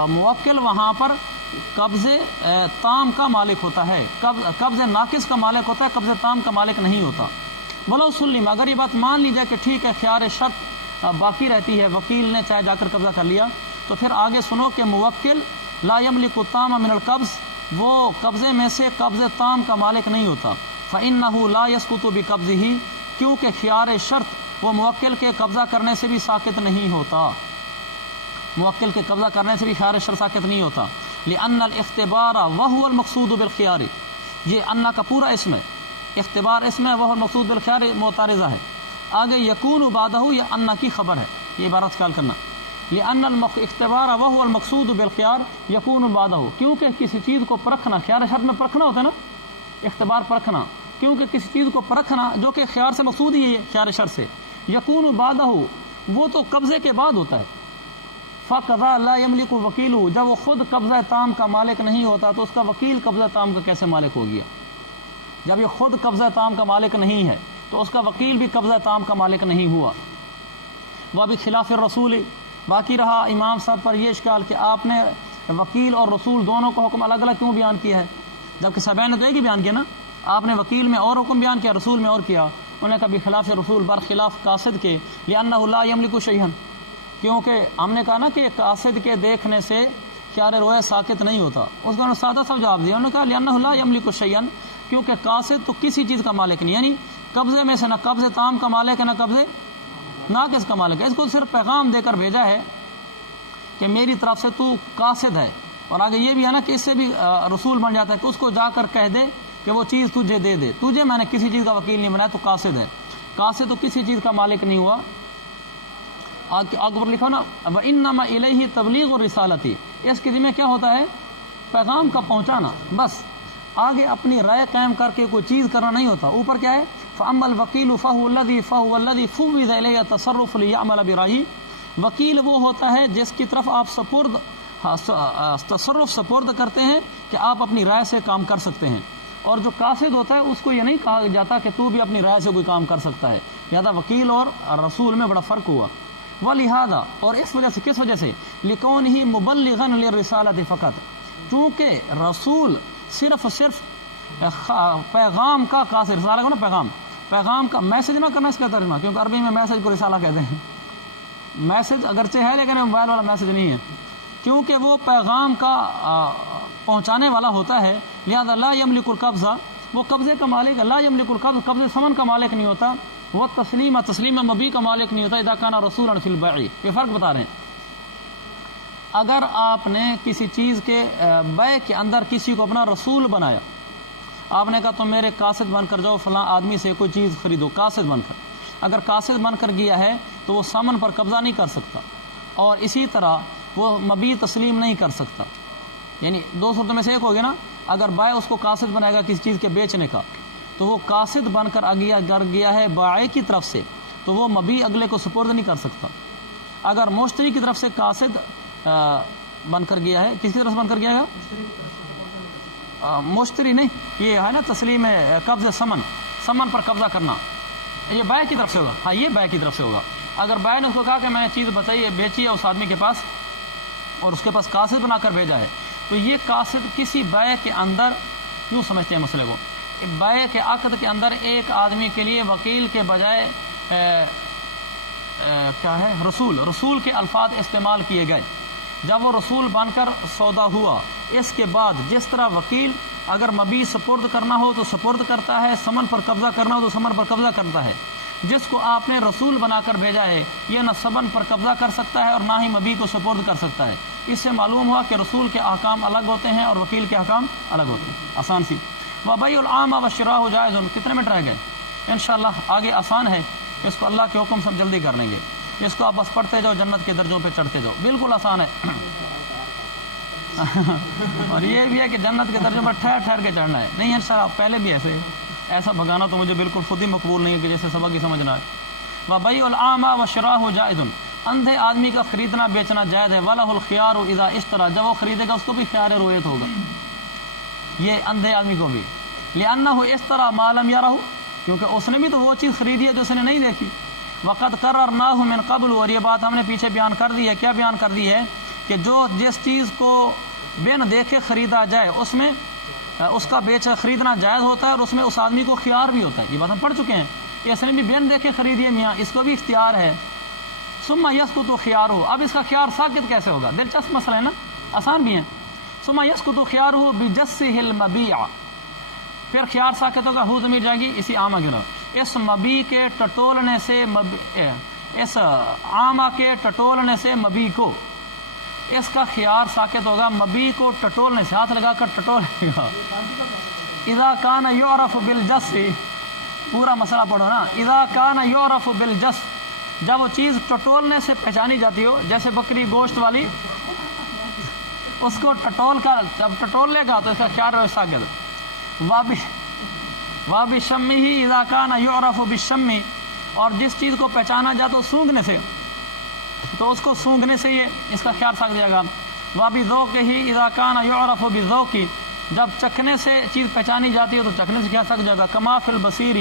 موکل وہاں پر قبضے تام کا مالک ہوتا ہے، قبضے ناقص کا مالک ہوتا ہے، قبضے تام کا مالک نہیں ہوتا۔ ولو سلم، اگر یہ بات مان لی جائے کہ ٹھیک ہے خیار شرط باقی رہتی ہے، وکیل نے چاہے جا کر قبضہ کر لیا، تو پھر آگے سنو کہ موکل لا یملک التام من القبض، وہ قبضے میں سے قبضے تام کا مالک نہیں ہوتا، فإنه لا يسقط بقبضه، کیونکہ خیار شرط وہ موکل کے قبضہ کرنے سے بھی ساقط نہیں ہوتا، موکل کے قبضہ کرنے سے بھی خیار شرط ساقط نہیں ہوتا، لأن الاختبار وهو المقصود بالخيار، یہ انا کا پورا اسم ہے، اختبار اسم ہے، وہ المقصود بالخيار معترضہ ہے، آگے یکون بعدہ یہ انا کی خبر ہے، یہ عبارت خیال کرنا، لأن الاختبار وهو المقصود بالخيار یکون بعدہ، کیونکہ کسی چیز کو پرکھنا، خیار شرط میں پرکھنا ہوتا ہے نا، اختبار پرکھنا، کیونکہ کسی چیز کو پرکھنا جو کہ خیار سے مقصود ہی ہے، خیار شرط سے، یکون بعدہ وہ تو قبضے کے بعد ہوتا ہے، فقضا لا یملک وکیل، جب وہ خود قبضہ تام کا مالک نہیں ہوتا تو اس کا وکیل قبضہ تام کا کیسے مالک ہو گیا؟ جب یہ خود قبضہ تام کا مالک نہیں ہے تو اس کا وکیل بھی قبضہ تام کا مالک نہیں ہوا۔ وہ بھی خلاف الرسول، باقی رہا امام صاحب پر یہ اشکال کہ آپ نے وکیل اور رسول دونوں کو حکم الگ الگ کیوں بیان کیا ہے، جبکہ سبین نے تو ایک ہی بیان کیا نا، آپ نے وکیل میں اور حکم بیان کیا، رسول میں اور کیا، انہوں نے کبھی خلاف رسول برخلاف قاصد کے، لأنہ لا یملک شیئا، کیونکہ ہم نے کہا نا کہ قاصد کے دیکھنے سے خیار روایت ساقط نہیں ہوتا، اس کا انہوں نے سادہ سا جواب دیا، انہوں نے کہا لأنہ لا یملک شیئا، کیونکہ قاصد تو کسی چیز کا مالک نہیں، یعنی قبضے میں سے نہ قبضے تام کا مالک ہے نہ قبضے ناقص کا مالک ہے، اس کو صرف پیغام دے کر بھیجا ہے کہ میری طرف سے تو قاصد ہے، اور آگے یہ بھی ہے نا کہ اس سے بھی رسول بن جاتا ہے کہ اس کو جا کر کہہ دے کہ وہ چیز تجھے دے دے، تجھے میں نے کسی چیز کا وکیل نہیں بنایا تو قاصد ہے، قاصد تو کسی چیز کا مالک نہیں ہوا۔ اکبر لکھا نا وَإِنَّمَا إِلَيْهِ تَبْلِيغُ الرِّسَالَةِ، اس کے ذمہ کیا ہوتا ہے؟ پیغام کا پہنچانا، بس آگے اپنی رائے قائم کر کے کوئی چیز کرنا نہیں ہوتا۔ اوپر کیا ہے؟ فَأَمَّا الْوَكِيلُ فَهُوَ الَّذِي فُوِّضَ إِلَيْهِ التَّصَرُّفُ لِيَعْمَلَ بِرَأْيِهِ، وکیل وہ ہوتا ہے جس کی طرف آپ تصرف کرتے ہیں کہ آپ اپنی رائے سے کام کر سکتے ہیں، اور جو قاصد ہوتا ہے اس کو یہ نہیں کہا جاتا کہ تو بھی اپنی رائے سے کوئی کام کر سکتا ہے، لہذا وکیل اور رسول میں بڑا فرق ہوا۔ وَلِهَذَا، اور اس وجہ سے، کس وجہ سے؟ لِكَوْنِهِ مُبَلِّغًا لِلرِّسَالَةِ فقط، چونکہ رسول صرف پیغام کا قاصد، رسالہ کو نا پیغام کا میسج نہ کرنا، اس کا ترجمہ، کیونکہ عربی میں میسج کو رسالہ کہتے ہیں، میسج اگرچہ ہے لیکن موبائل والا میسج نہیں ہے، کیونکہ وہ پیغام کا پہنچانے والا ہوتا ہے، لہذا لا یملک القبضہ، وہ قبضے کا مالک، لا یملک القبض، قبض ثمن کا مالک نہیں ہوتا، وہ تسلیم مبی کا مالک نہیں ہوتا، اذا کان رسولا فی البیع، یہ فرق بتا رہے ہیں۔ اگر آپ نے کسی چیز کے بیع کے اندر کسی کو اپنا رسول بنایا، آپ نے کہا تم میرے قاصد بن کر جاؤ، فلاں آدمی سے کوئی چیز خریدو قاصد بن کر، اگر قاصد بن کر گیا ہے تو وہ ثمن پر قبضہ نہیں کر سکتا، اور اسی طرح وہ مبی تسلیم نہیں کر سکتا، یعنی دو صورتوں میں سے ایک ہوگی نا، اگر بائع اس کو قاصد بنائے گا کسی چیز کے بیچنے کا تو وہ قاصد بن کر گیا ہے بائع کی طرف سے، تو وہ مبی اگلے کو سپرد نہیں کر سکتا۔ اگر مشتری کی طرف سے قاصد بن کر گیا ہے، کس کی طرف سے بن کر گیا ہے؟ مشتری نہیں، یہ ہے نا تسلیم قبض ثمن پر قبضہ کرنا، یہ بائع کی طرف سے ہوگا، ہاں یہ بائع کی طرف سے ہوگا۔ اگر بائع نے اس کو کہا کہ میں نے چیز بتائی ہے، بیچی ہے اس آدمی کے پاس اور اس کے پاس قاصد بنا کر بھیجا ہے، تو یہ قاصد کسی بائع کے اندر، یوں سمجھتے ہیں مسئلے کو، بائع کے عقد کے اندر ایک آدمی کے لیے وکیل کے بجائے کیا ہے رسول کے الفاظ استعمال کیے گئے، جب وہ رسول بن کر سودا ہوا، اس کے بعد جس طرح وکیل اگر مبی سپرد کرنا ہو تو سپرد کرتا ہے، ثمن پر قبضہ کرنا ہو تو ثمن پر قبضہ کرتا ہے، جس کو آپ نے رسول بنا کر بھیجا ہے یہ نہ ثمن پر قبضہ کر سکتا ہے اور نہ ہی مبی کو سپرد کر سکتا ہے۔ اس سے معلوم ہوا کہ رسول کے احکام الگ ہوتے ہیں اور وکیل کے احکام الگ ہوتے ہیں، آسان سی۔ وَبَيْعُ الْعَامَ وَشِرَاؤُ جَائِزٌ، کتنے منٹ رہ گئے؟ انشاءاللہ آگے آسان ہے، اس کو اللہ کے حکم سے جلدی کر لیں گے، اس کو آپ بس پڑھتے جاؤ، جنت کے درجوں پہ چڑھتے جاؤ، بالکل آسان ہے۔ اور یہ بھی ہے کہ جنت کے درجوں پر ٹھہر کے چڑھنا ہے، نہیں انشاءاللہ پہلے بھی ایسا بھگانا تو مجھے بالکل خود ہی مقبول نہیں ہے کہ جیسے سبق ہی سمجھنا ہے۔ وَبَيْعُ الْعَامَ وَشِرَاؤُ جَائِزٌ، اندھے آدمی کا خریدنا بیچنا جائز ہے، وَلَهُ الْخِيَارُ اِذَا اشْتَرَى، جب وہ خریدے گا اس کو بھی خیار رویت ہوگا، یہ اندھے آدمی کو بھی، لِأَنَّهُ اشْتَرَى مَا لَمْ يَرَهُ، کیونکہ اس نے بھی تو وہ چیز خریدی ہے جو اس نے نہیں دیکھی۔ وَقَدْ قَرَّرْنَاهُ مِنْ قَبْلُ، اور یہ بات ہم نے پیچھے بیان کر دی ہے، کیا بیان کر دی ہے کہ جس چیز کو بن دیکھے خریدا جائے اس میں اس کا خریدنا جائز ہوتا ہے، اور اس میں اس آدمی کو خیار بھی ہوتا ہے، یہ بات ہم پڑھ چکے ہیں کہ اس نے بھی بن دیکھے خریدی ہے میاں، اس کو بھی اختیار ہے۔ ثم یسقط خیارہ، اب اس کا خیار ساقط کیسے ہوگا؟ دلچسپ مسئلہ ہے نا، آسان بھی ہے۔ ثم یسقط خیارہ بجسہ المبیع، پھر خیار ساقط ہوگا، ہو ضمیر جائے گی اسی عامہ کی طرف، اس مبی کے ٹٹولنے سے اس عامہ کے ٹٹولنے سے مبی کو، اس کا خیار ساقط ہوگا مبی کو ٹٹولنے سے، ہاتھ لگا کر ٹٹولے گا۔ اذا کان یعرف بالجس، پورا مسئلہ پڑھو نا، اذا کان یعرف بالجس، جب وہ چیز ٹٹولنے سے پہچانی جاتی ہو، جیسے بکری گوشت والی، اس کو ٹٹول کر جب ٹٹول لے گا تو اس کا خیار ہو ساقط۔ وَبِشَمِّهِ اذا کان یعرف بالشم، اور جس چیز کو پہچانا جاتا ہو سونگھنے سے، تو اس کو سونگھنے سے یہ اس کا خیال ساکھ دیا گا۔ وَبِذَوْقِهِ اذا کان یعرف بِالذَّوْقِ، جب چکھنے سے چیز پہچانی جاتی ہے تو چکھنے سے خیال ساکھ جائے گا۔ کما فی البصیر،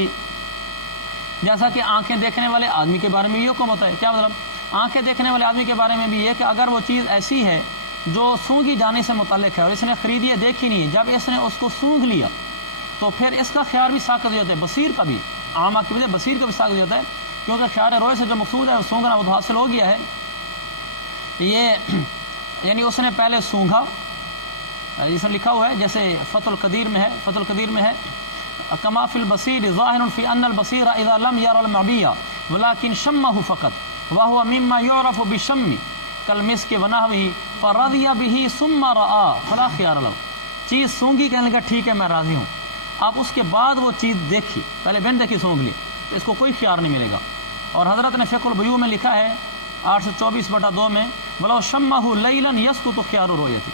جیسا کہ آنکھیں دیکھنے والے آدمی کے بارے میں یہ حکم ہوتا ہے، کیا مطلب؟ آنکھیں دیکھنے والے آدمی کے بارے میں بھی یہ کہ اگر وہ چیز ایسی ہے جو سونگھی جانے سے متعلق ہے اور اس نے خریدی ہے دیکھی نہیں، جب اس نے اس کو سونگھ لیا تو پھر اس کا خیال بھی ساقط ہو جاتا ہے، بصیر کا بھی، عامہ کی وجہ بصیر کا بھی ساقط ہو جاتا ہے، کیونکہ خیال روئے سے جو مقصود ہے وہ سونگھنا وہ تو حاصل ہو گیا ہے۔ یہ یعنی اس نے پہلے سونگھا، جس میں لکھا ہوا ہے جیسے فتح القدیر میں ہے کما فی البصیر ظاہر فی ان البصیر اذا لم ير المبیع ولكن شمه فقط وهو مما يعرف بالشم كالمسك ونحوه فرضي به ثم راى فلا خيار له، چیز سونگھی کہنے لگا ٹھیک ہے میں راضی ہوں، اب اس کے بعد وہ چیز دیکھی، پہلے بن دیکھی سونگھ لی، تو اس کو کوئی خیار نہیں ملے گا۔ اور حضرت نے فقہ البیوع میں لکھا ہے 824/2 میں ولو شمه لیلا یسقط خیار رؤیتی،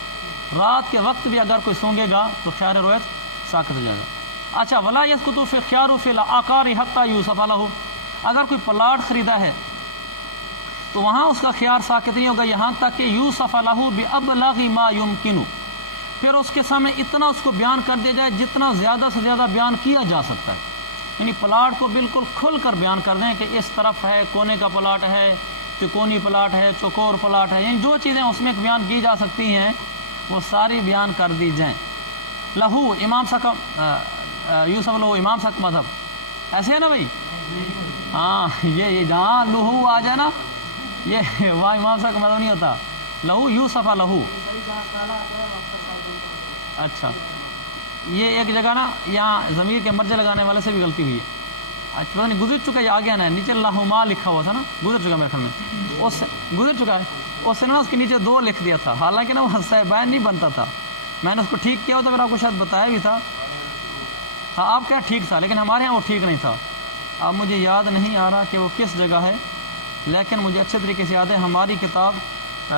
رات کے وقت بھی اگر کوئی سونگے گا تو خیار رویت ساقط ہو جائے گا۔ اچھا، ولا یسقط فی خیار فی العقار حتی یوصف له، اگر کوئی پلاٹ خریدا ہے تو وہاں اس کا خیار ساقط نہیں ہوگا یہاں تک کہ یوصف له بابلغ ما یمکن، پھر اس کے سامنے اتنا اس کو بیان کر دیا جائے جتنا زیادہ سے زیادہ بیان کیا جا سکتا ہے، یعنی پلاٹ کو بالکل کھل کر بیان کر دیں کہ اس طرف ہے کونے کا پلاٹ ہے، تکونی پلاٹ ہے، چوکور پلاٹ ہے، یعنی جو چیزیں اس میں بیان کی جا سکتی ہیں وہ ساری بیان کر دی جائیں۔ لہو امام صاحب یوسف لہو امام صاحب مذہب ایسے ہے نا بھائی، ہاں یہ جہاں لہو آ جائے نا یہ وہاں امام صاحب کا مطلب نہیں ہوتا لہو یوسف لہو. اچھا یہ ایک جگہ نا یہاں ضمیر کے مرجع لگانے والے سے بھی غلطی ہوئی ہے. اچھا پتہ نہیں گزر چکا ہے یا آگے آنا ہے. نیچے لہما لکھا ہوا تھا نا, گزر چکا میرے خیال میں, اس گزر چکا ہے. اس نے نا اس کے نیچے 2 لکھ دیا تھا, حالانکہ نا وہ صحیح نہیں بنتا تھا. میں نے اس کو ٹھیک کیا ہوتا, میرا آپ کو شاید بتایا بھی تھا. ہاں آپ کیا ٹھیک تھا, لیکن ہمارے یہاں وہ ٹھیک نہیں تھا. اب مجھے یاد نہیں آ رہا کہ وہ کس جگہ ہے, لیکن مجھے اچھے طریقے سے یاد ہے ہماری کتاب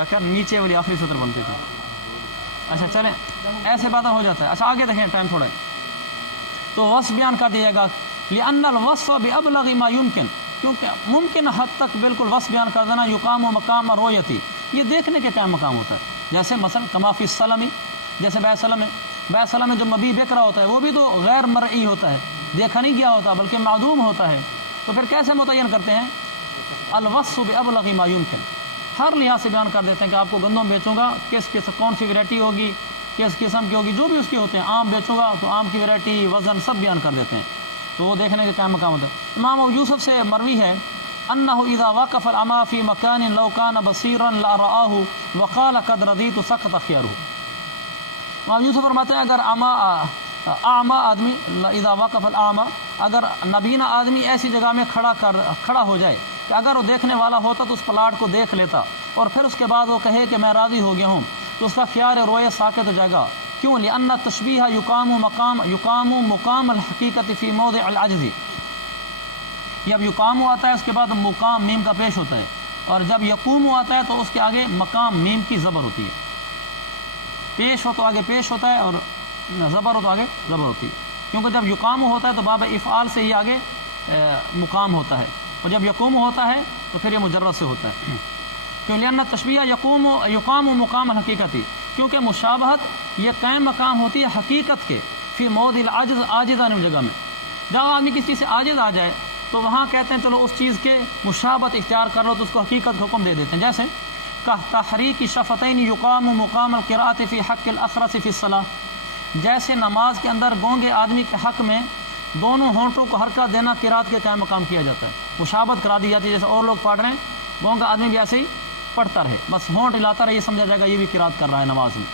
کیا نیچے والی آخری سطر بنتی تھی. اچھا چلیں ایسے باتیں ہو جاتا ہے. اچھا آگے دیکھیں, ٹائم تھوڑا ہے تو وصف بیان کر دیا گا. لأن الوصف بأبلغ ما يمكن, کیونکہ ممکن حد تک بالکل وصف بیان کر دینا. یقام و مقام اور رویتی, یہ دیکھنے کے کیا مقام ہوتا ہے. جیسے مثلا کما فی السلم, جیسے بیع سلم ہے, بیع سلم میں جو مبی بکرا ہوتا ہے وہ بھی تو غیر مرئی ہوتا ہے, دیکھا نہیں گیا ہوتا بلکہ معدوم ہوتا ہے. تو پھر کیسے متعین کرتے ہیں؟ الوصف بأبلغ ما يمكن, ہر لحاظ سے بیان کر دیتے ہیں کہ آپ کو گندم بیچوں گا, کون سی ویرائٹی ہوگی, کس قسم کی ہوگی, جو بھی اس کے ہوتے ہیں. آم بیچوں گا تو آم کی ویرائٹی, وزن سب بیان کر دیتے ہیں. تو وہ دیکھنے کے کیا مقام ہوتا ہے. امام ابو یوسف سے مروی ہے انہ اذا وقف العمى في مكان لو كان بصيرا لرآه وقال قد رضيت سقط خياره. امام یوسف فرماتے ہیں اگر اعمى آدمی, اذا وقف الاعمى, اگر نبینا آدمی ایسی جگہ میں کھڑا ہو جائے کہ اگر وہ دیکھنے والا ہوتا تو اس پلاٹ کو دیکھ لیتا, اور پھر اس کے بعد وہ کہے کہ میں راضی ہو گیا ہوں, تو اس کا خیال روئے ساکت ہو جائے گا. کیوں؟ لأن التشبیہ یقام مقام الحقیقت فی موضع العجز. جب یقام آتا ہے اس کے بعد مقام میم کا پیش ہوتا ہے, اور جب یقوم آتا ہے تو اس کے آگے مقام میم کی زبر ہوتی ہے. پیش ہو تو آگے پیش ہوتا ہے, اور زبر ہو تو آگے زبر ہوتی ہے. کیونکہ جب یقام ہوتا ہے تو باب افعال سے ہی آگے مقام ہوتا ہے, اور جب یقوم ہوتا ہے تو پھر یہ مجرد سے ہوتا ہے. کیوں؟ لأن التشبیہ یقام مقام الحقیقتی, کیونکہ مشابہت یہ قائم مقام ہوتی ہے حقیقت کے, فی موضع العجز, عاجز آنے جگہ میں. جہاں آدمی کسی چیز سے عاجز آ جائے تو وہاں کہتے ہیں چلو اس چیز کے مشابہت اختیار کر لو, تو اس کو حقیقت کا حکم دے دیتے ہیں. جیسے کہ تحریک شفتین یقام مقام القراءۃ فی حق الاخرس فی الصلاۃ, جیسے نماز کے اندر گونگے آدمی کے حق میں دونوں ہونٹوں کو حرکت دینا قراءت کے قائم مقام کیا جاتا ہے. مشابہت کرا دی جاتی ہے, جیسے اور لوگ پڑھ رہے ہیں, گونگا آدمی بھی ایسے ہی پڑھتا رہے, بس ہونٹ ہلاتا رہے, یہ سمجھا جائے گا یہ بھی قراءت کر رہا ہے نماز میں.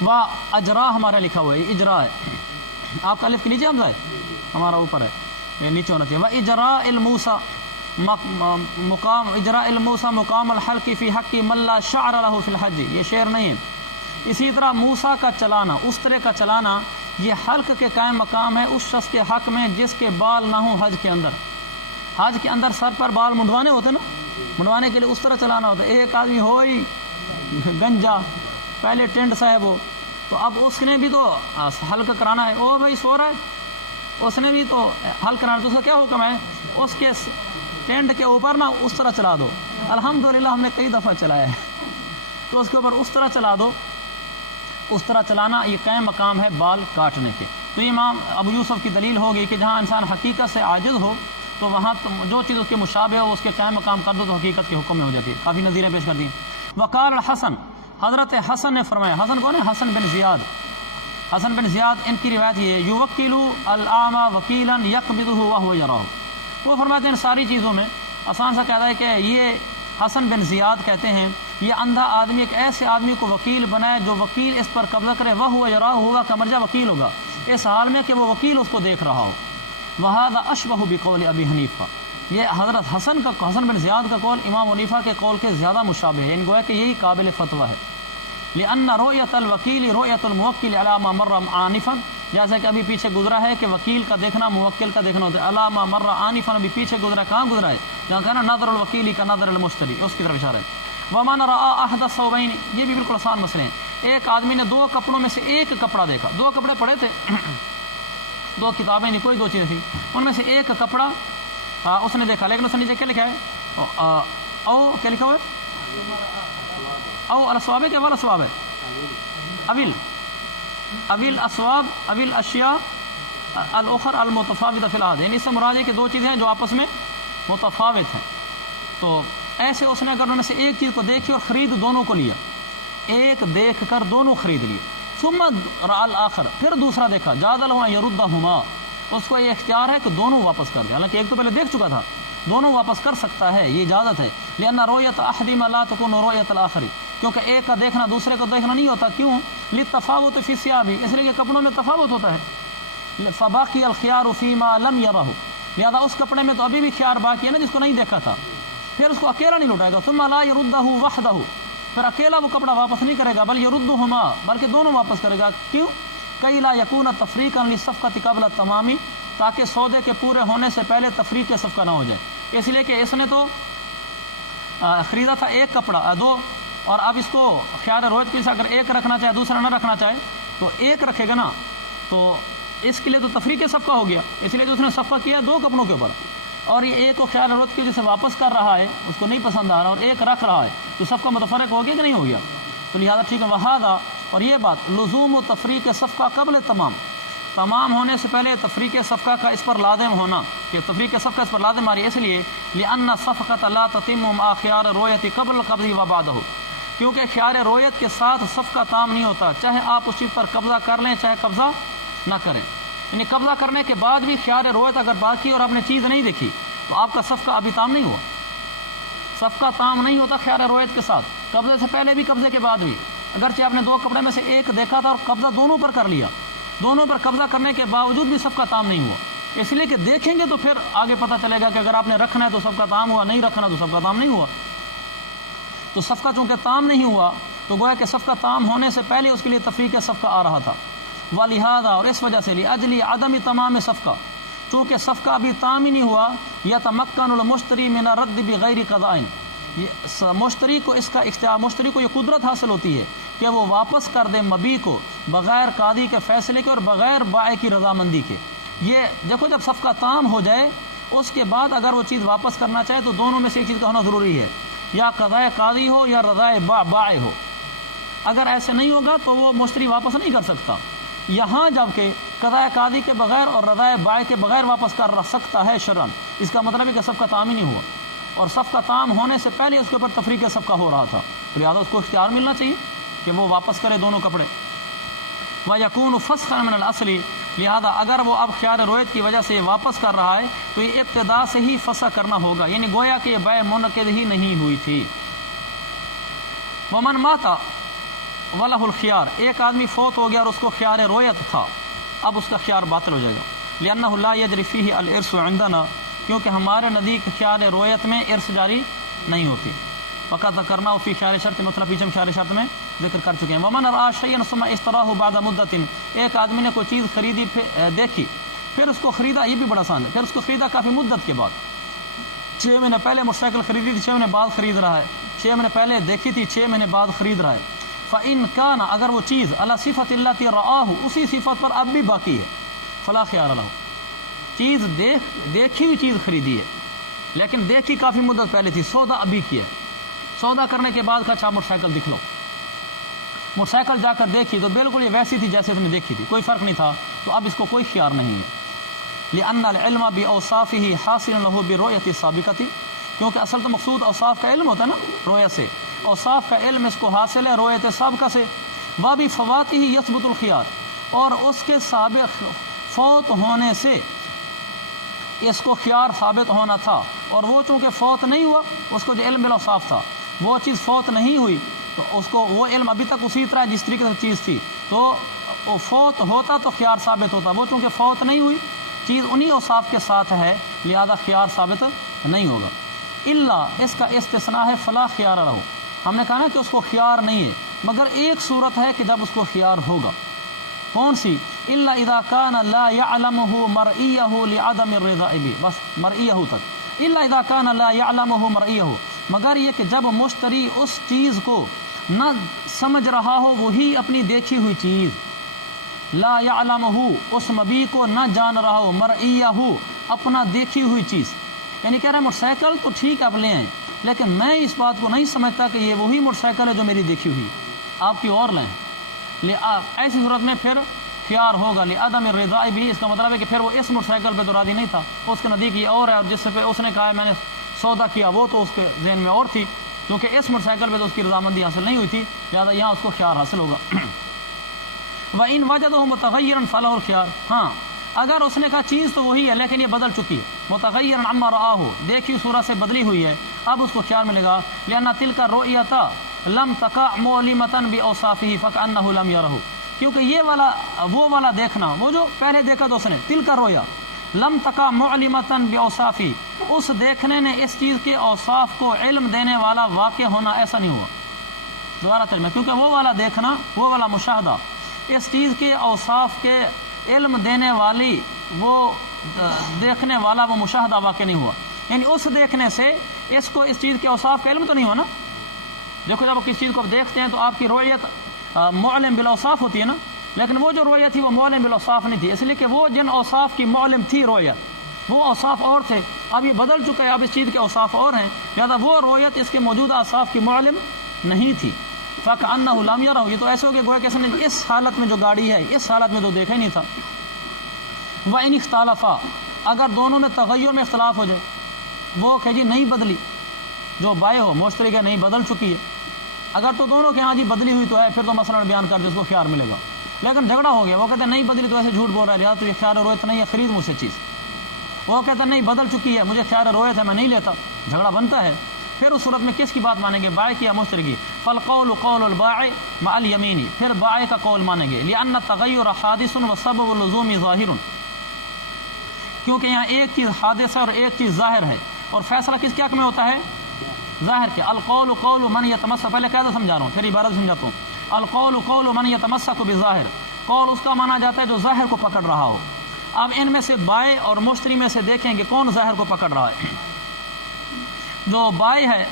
وہ اجرا ہمارا لکھا ہوا ہے, اجرا ہے, آپ کا الف کے نیچے حمزہ ہے, ہمارا اوپر ہے, یہ نیچے ہونا چاہیے. وہ اجراء الموسیٰ مقام, اجراء الموسیٰ مقام الحلق فی حق من لا شعر له فی الحج, یہ شعر نہیں ہے. اسی طرح موسیٰ کا چلانا, اس طرح کا چلانا, یہ حلق کے قائم مقام ہے اس شخص کے حق میں جس کے بال نہ ہوں حج کے اندر. حج کے اندر سر پر بال منڈوانے ہوتے نا, منڈوانے کے لیے اس طرح چلانا ہوتا ہے. ایک آدمی ہو ہی گنجا, پہلے ٹینٹ صاحب ہو, تو اب اس نے بھی تو حلق کرانا ہے, او بھائی سو رہا ہے, اس نے بھی تو حلق کرانا ہے, تو اس کا کیا حکم ہے, اس کے ٹینٹ کے اوپر نا اس طرح چلا دو. الحمدللہ ہم نے کئی دفعہ چلایا ہے, تو اس کے اوپر اس طرح چلا دو. اس طرح چلانا یہ قائم مقام ہے بال کاٹنے کے. تو امام ابو یوسف کی دلیل ہوگی کہ جہاں انسان حقیقت سے عاجز ہو تو وہاں جو چیز اس کے مشابہ ہو اس کے قائم مقام کر دو تو حقیقت کے حکم میں ہو جاتی ہے. کافی نظیریں پیش کر دیں. وقال الحسن, حضرت حسن نے فرمایا, حسن کون ہے؟ حسن بن زیاد. حسن بن زیاد ان کی روایت یہ ہے, یوکل الاعمى وکیلا یقبضه وهو یراہ. وہ فرماتے ہیں ساری چیزوں میں آسان سا کہتا ہے کہ یہ حسن بن زیاد کہتے ہیں یہ اندھا آدمی ایک ایسے آدمی کو وکیل بنائے جو وکیل اس پر قبضہ کرے, وہو یراہ, ہوگا کا مرجع وکیل ہوگا, اس حال میں کہ وہ وکیل اس کو دیکھ رہا ہو. وہذا اشبہ بقول ابی حنیفہ, یہ حضرت حسن بن زیاد کا قول امام حنیفہ کے قول کے زیادہ مشابہ ہے, ان گویا کہ یہی قابل فتویٰ ہے. لأن رؤیت الوکیل رؤیت الموکل علی ما مر آنفا, جیسا کہ ابھی پیچھے گزرا ہے کہ وکیل کا دیکھنا موکل کا دیکھنا ہوتا ہے. علی ما مر آنفا, ابھی پیچھے گزرا, کہاں گزرا ہے, جہاں کہنا نظر الوکیل کا نظر المشتری, اس کی طرف اشارہ ہے. ومن رأى احد الثوبین, یہ بھی بالکل آسان مسئلے ہیں. ایک آدمی نے 2 کپڑوں میں سے ایک کپڑا دیکھا, 2 کپڑے پڑے تھے, 2 کتابیں نہیں, کوئی 2 چیزیں تھیں, ان میں سے ایک کپڑا اس نے دیکھا, لیکن اس نے نیچے کیا لکھا ہے, او کیا لکھا ہوا ہے, او الاسواب ہے, کیا والا اسواب ہے, اویل اسواب اویل اشیاء الاخر المتفاوتہ فی العادہ, یعنی اس سے مراد ہے کہ 2 چیزیں ہیں جو آپس میں متفاوت ہیں. تو ایسے اس نے اگر ان میں سے ایک چیز کو دیکھی اور خرید دونوں کو لیا, ایک دیکھ کر دونوں خرید لیے. ثم رأى الآخر, پھر دوسرا دیکھا, جاز له ان يردهما, اس کو یہ اختیار ہے کہ دونوں واپس کر دے, حالانکہ ایک تو پہلے دیکھ چکا تھا, دونوں واپس کر سکتا ہے، یہ اجازت ہے۔ لأن رؤیت احدہما لا تکون رؤیت الآخر، کیونکہ ایک کا دیکھنا دوسرے کو دیکھنا نہیں ہوتا، کیوں؟ للتفاوت فی الثياب، اس لیے کہ کپڑوں میں تفاوت ہوتا ہے۔ فباقی الخيار فيما لم يره، لہذا اس کپڑے میں تو ابھی بھی خیار باقی ہے نا جس کو نہیں دیکھا تھا، پھر اس کو اکیلا نہیں لٹائے گا۔ ثم لا يرده وحده، پھر اکیلا وہ کپڑا واپس نہیں کرے گا، بل يردهما، بلکہ دونوں واپس کرے گا۔ کیوں؟ کئی لا یکون تفریقا للصفقۃ قبل التمام، تاکہ سودے کے پورے ہونے سے پہلے تفریق صفقہ نہ ہو جائے، اس لیے کہ اس نے تو خریدا تھا ایک کپڑا دو، اور اب اس کو خیار رویت کے لیے اگر ایک رکھنا چاہے دوسرا نہ رکھنا چاہے تو ایک رکھے گا نا، تو اس کے لیے تو تفریق صفقہ ہو گیا، اس لیے تو اس نے صفقہ کیا دو کپڑوں کے اوپر، اور یہ ایک کو خیال رویت کی وجہ سے واپس کر رہا ہے، اس کو نہیں پسند آ رہا، اور ایک رکھ رہا ہے، تو صفقہ متفرق ہو گیا کہ نہیں ہو گیا؟ تو لہٰذا ٹھیک ہے۔ وہذا، اور یہ بات لزوم و تفریق صفقہ قبل تمام ہونے سے پہلے تفریق صفقہ کا اس پر لازم ہونا، کہ تفریق صفقہ اس پر لازم آ رہی ہے، اس لیے لأن الصفقۃ لا تتم مع خیار رویت قبل القبض وبعدہ، کیونکہ خیار رویت کے ساتھ صفقہ تام نہیں ہوتا، چاہے آپ اس چیز پر قبضہ کر لیں چاہے قبضہ نہ کریں، یعنی قبضہ کرنے کے بعد بھی خیار رویت اگر باقی اور آپ نے چیز نہیں دیکھی تو آپ کا صفقہ ابھی تام نہیں ہوا۔ صفقہ تام نہیں ہوتا خیار رویت کے ساتھ، قبضے سے پہلے بھی قبضے کے بعد بھی، اگرچہ آپ نے دو کپڑے میں سے ایک دیکھا تھا اور قبضہ دونوں پر کر لیا، دونوں پر قبضہ کرنے کے باوجود بھی صفقہ تام نہیں ہوا، اس لیے کہ دیکھیں گے تو پھر آگے پتہ چلے گا کہ اگر آپ نے رکھنا ہے تو صفقہ تام ہوا، نہیں رکھنا تو صفقہ تام نہیں ہوا۔ تو صفقہ چونکہ تام نہیں ہوا تو گویا کہ صفقہ تام ہونے سے پہلے اس کے لیے تفریق صفقہ آ رہا تھا، ولہذا، اور اس وجہ سے لأجل عدم تمام صفقہ، چونکہ صفقہ ابھی تام ہی نہیں ہوا، یتمکن المشتری من الرد بغیر قضاء، مشتری کو اس کا اختیار، مشتری کو یہ قدرت حاصل ہوتی ہے کہ وہ واپس کر دے مبیع کو بغیر قاضی کے فیصلے کے اور بغیر بائع کی رضامندی کے۔ یہ دیکھو جب صفقہ تام ہو جائے اس کے بعد اگر وہ چیز واپس کرنا چاہے تو دونوں میں سے ایک چیز کا ہونا ضروری ہے، یا قضاء قاضی ہو یا رضاء بائع ہو، اگر ایسے نہیں ہوگا تو وہ مشتری واپس نہیں کر سکتا۔ یہاں جب کہ قضاء قاضی کے بغیر اور رضاء بائع کے بغیر واپس کر سکتا ہے شرعاً، اس کا مطلب ہے کہ صفقہ تام ہی نہیں ہوا، اور صفقہ تام ہونے سے پہلے اس کے اوپر تفریق صفقہ ہو رہا تھا، تو لہٰذا اس کو اختیار ملنا چاہیے کہ وہ واپس کرے دونوں کپڑے۔ وَيَكُونُ فَسْخًا مِنَ الْأَصْلِ، لہذا اگر وہ اب خیار رویت کی وجہ سے یہ واپس کر رہا ہے تو یہ ابتدا سے ہی فسخ کرنا ہوگا، یعنی گویا کہ یہ بیع منعقد ہی نہیں ہوئی تھی۔ وَمَنْ مَاتَ وَلَهُ الْخِيَارُ، ایک آدمی فوت ہو گیا اور اس کو خیار رویت تھا، اب اس کا خیار باطل ہو جائے گا، لأنه لا يجري فيه الإرث عندنا، کیونکہ ہمارے نزدیک خیار رویت میں ارث جاری نہیں ہوتی۔ فقط کرنا فی خیار شرط، مطلب پیچھے ہم خیار شرط میں ذکر کر چکے ہیں۔ ومن رأى شيئا ثم اشتراه بعد مدة، ایک آدمی نے کوئی چیز خریدی دیکھی پھر اس کو خریدا، یہ بھی بڑا آسان ہے، پھر اس کو خریدا کافی مدت کے بعد، 6 مہینے پہلے موٹر سائیکل خریدی تھی، 6 مہینے بعد خرید رہا ہے، 6 مہینے پہلے دیکھی تھی، 6 مہینے بعد خرید رہا ہے۔ فإن كان، اگر وہ چیز علی صفت التي رآه، اسی صفت پر اب بھی باقی ہے، فلا خیار له، چیز دیکھی ہوئی چیز خریدی ہے لیکن دیکھی کافی مدت پہلے تھی، سودا ابھی کیا ہے، سودا کرنے کے بعد کہا اچھا موٹر سائیکل دکھ لو، موٹر سائیکل جا کر دیکھی تو بالکل یہ ویسی تھی جیسے اس نے دیکھی تھی، کوئی فرق نہیں تھا، تو اب اس کو کوئی خیار نہیں ہے۔ لأن العلم بأوصافه حاصل له برؤية السابقة، کیونکہ اصل تو مقصود اوصاف کا علم ہوتا ہے نا، رویت سے، اوصاف کا علم اس کو حاصل ہے رویت سابقہ سے۔ وبفواته يثبت الخيار، اور اس کے سابق فوت ہونے سے اس کو خیار ثابت ہونا تھا، اور وہ چونکہ فوت نہیں ہوا، اس کو جو علم بالاوصاف تھا وہ چیز فوت نہیں ہوئی تو اس کو وہ علم ابھی تک اسی طرح جس طریقے سے چیز تھی، تو وہ فوت ہوتا تو خیار ثابت ہوتا، وہ چونکہ فوت نہیں ہوئی، چیز انہی اوصاف کے ساتھ ہے، لہذا خیار ثابت نہیں ہوگا۔ الا، اس کا استثناء ہے فلا خیار رہو، ہم نے کہا نا کہ اس کو خیار نہیں ہے، مگر ایک صورت ہے کہ جب اس کو خیار ہوگا، کون سی؟ الا اذا كان لا يعلمه مرئيه لعدم الرضا به، بس مرئيه تک، الا اذا كان لا يعلمه مرئيه، مگر یہ کہ جب مشتری اس چیز کو نہ سمجھ رہا ہو، وہی اپنی دیکھی ہوئی چیز، لا يعلمه، اس مبیع کو نہ جان رہا ہو، مرئيه، اپنا دیکھی ہوئی چیز، یعنی کہہ رہے ہیں موٹر سائیکل تو ٹھیک آپ لے آئیں لیکن میں اس بات کو نہیں سمجھتا کہ یہ وہی موٹر سائیکل ہے جو میری دیکھی ہوئی، آپ کی اور لیں، ایسی صورت میں پھر خیار ہوگا لعدم الرضا بھی، اس کا مطلب ہے کہ پھر وہ اس موٹر سائیکل پہ تو راضی نہیں تھا، اس کے نزدیک یہ اور ہے، اور جس پہ اس نے کہا ہے میں نے سودا کیا وہ تو اس کے ذہن میں اور تھی، کیونکہ اس موٹر سائیکل پہ تو اس کی رضامندی حاصل نہیں ہوئی تھی، لہٰذا یہاں اس کو خیار حاصل ہوگا۔ وَإِن وَجَدَهُ مُتَغَيِّرًا فَلَهُ الْخِيَارُ، ہاں اگر اس نے کہا چیز تو وہی ہے لیکن یہ بدل چکی ہے، متغیر عما رآہ، دیکھی صورت سے بدلی ہوئی ہے، اب اس کو خیال ملے گا لأن تلک الرؤیۃ لم تقع معلمۃ بأوصافہ فکأنہ لم یرہ، کیونکہ یہ والا وہ والا دیکھنا، وہ جو پہلے دیکھا تو اس نے تلک الرؤیا لم تقع معلمۃ بأوصافہ، اس دیکھنے نے اس چیز کے اوصاف کو علم دینے والا واقع ہونا ایسا نہیں ہوا، دوبارہ ترجمہ، کیونکہ وہ والا دیکھنا، وہ والا مشاہدہ اس چیز کے اوصاف کے علم دینے والی وہ دیکھنے والا وہ مشاہدہ واقع نہیں ہوا، یعنی اس دیکھنے سے اس کو اس چیز کے اوصاف کا علم تو نہیں ہوا نا۔ دیکھو جب کسی چیز کو آپ دیکھتے ہیں تو آپ کی رؤیت معلم بالاوصاف ہوتی ہے نا، لیکن وہ جو رؤیت تھی وہ معلم بالاوصاف نہیں تھی، اس لیے کہ وہ جن اوصاف کی معلم تھی رؤیت، وہ اوصاف اور تھے، اب یہ بدل چکا ہے، اب اس چیز کے اوصاف اور ہیں، لہٰذا وہ رؤیت اس کے موجودہ اوصاف کی معلم نہیں تھی۔ فَكَأَنَّهُ لَمْ يَرَهُ، یہ تو ایسے ہو کہ گویا کہ اس نے اس حالت میں جو گاڑی ہے اس حالت میں تو دیکھا ہی نہیں تھا۔ وَإِنِ اخْتَلَفَا، اگر دونوں میں تغیر میں اختلاف ہو جائے، وہ کہ جی نہیں بدلی، جو بائع ہو مشتری کا نہیں بدل چکی ہے، اگر تو دونوں کے ہاں جی بدلی ہوئی تو ہے، پھر تو مسئلہ بیان کر دے، اس کو خیار ملے گا، لیکن جھگڑا ہو گیا، وہ کہتے ہیں نہیں بدلی تو ایسے جھوٹ بول رہا ہے، لہٰذا تو یہ خیار رویت نہیں ہے، خرید مجھ سے چیز، وہ کہتا ہے نہیں بدل چکی ہے، مجھے خیار رویت ہے، میں نہیں لیتا، جھگڑا بنتا ہے، پھر اس صورت میں کس کی بات مانیں گے، بائع کی یا مشتری کی؟ فالقول قول البائع مع الیمین، پھر بائع کا قول مانیں گے، لأن التغیر حادث وسبب اللزوم ظاہر، کیونکہ یہاں ایک چیز حادث ہے اور ایک چیز ظاہر ہے، اور فیصلہ کس کیا میں ہوتا ہے؟ ظاہر کے۔ القول قول من یتمسک، پہلے قاعدہ سمجھا رہا ہوں پھر عبارت سمجھاتا ہوں۔ القول قول من یتمسک بظاہر، قول اس کا مانا جاتا ہے جو ظاہر کو پکڑ رہا ہو۔ اب ان میں سے بائع اور مشتری میں سے دیکھیں گے کون ظاہر کو پکڑ رہا ہے۔ جو بائع ہے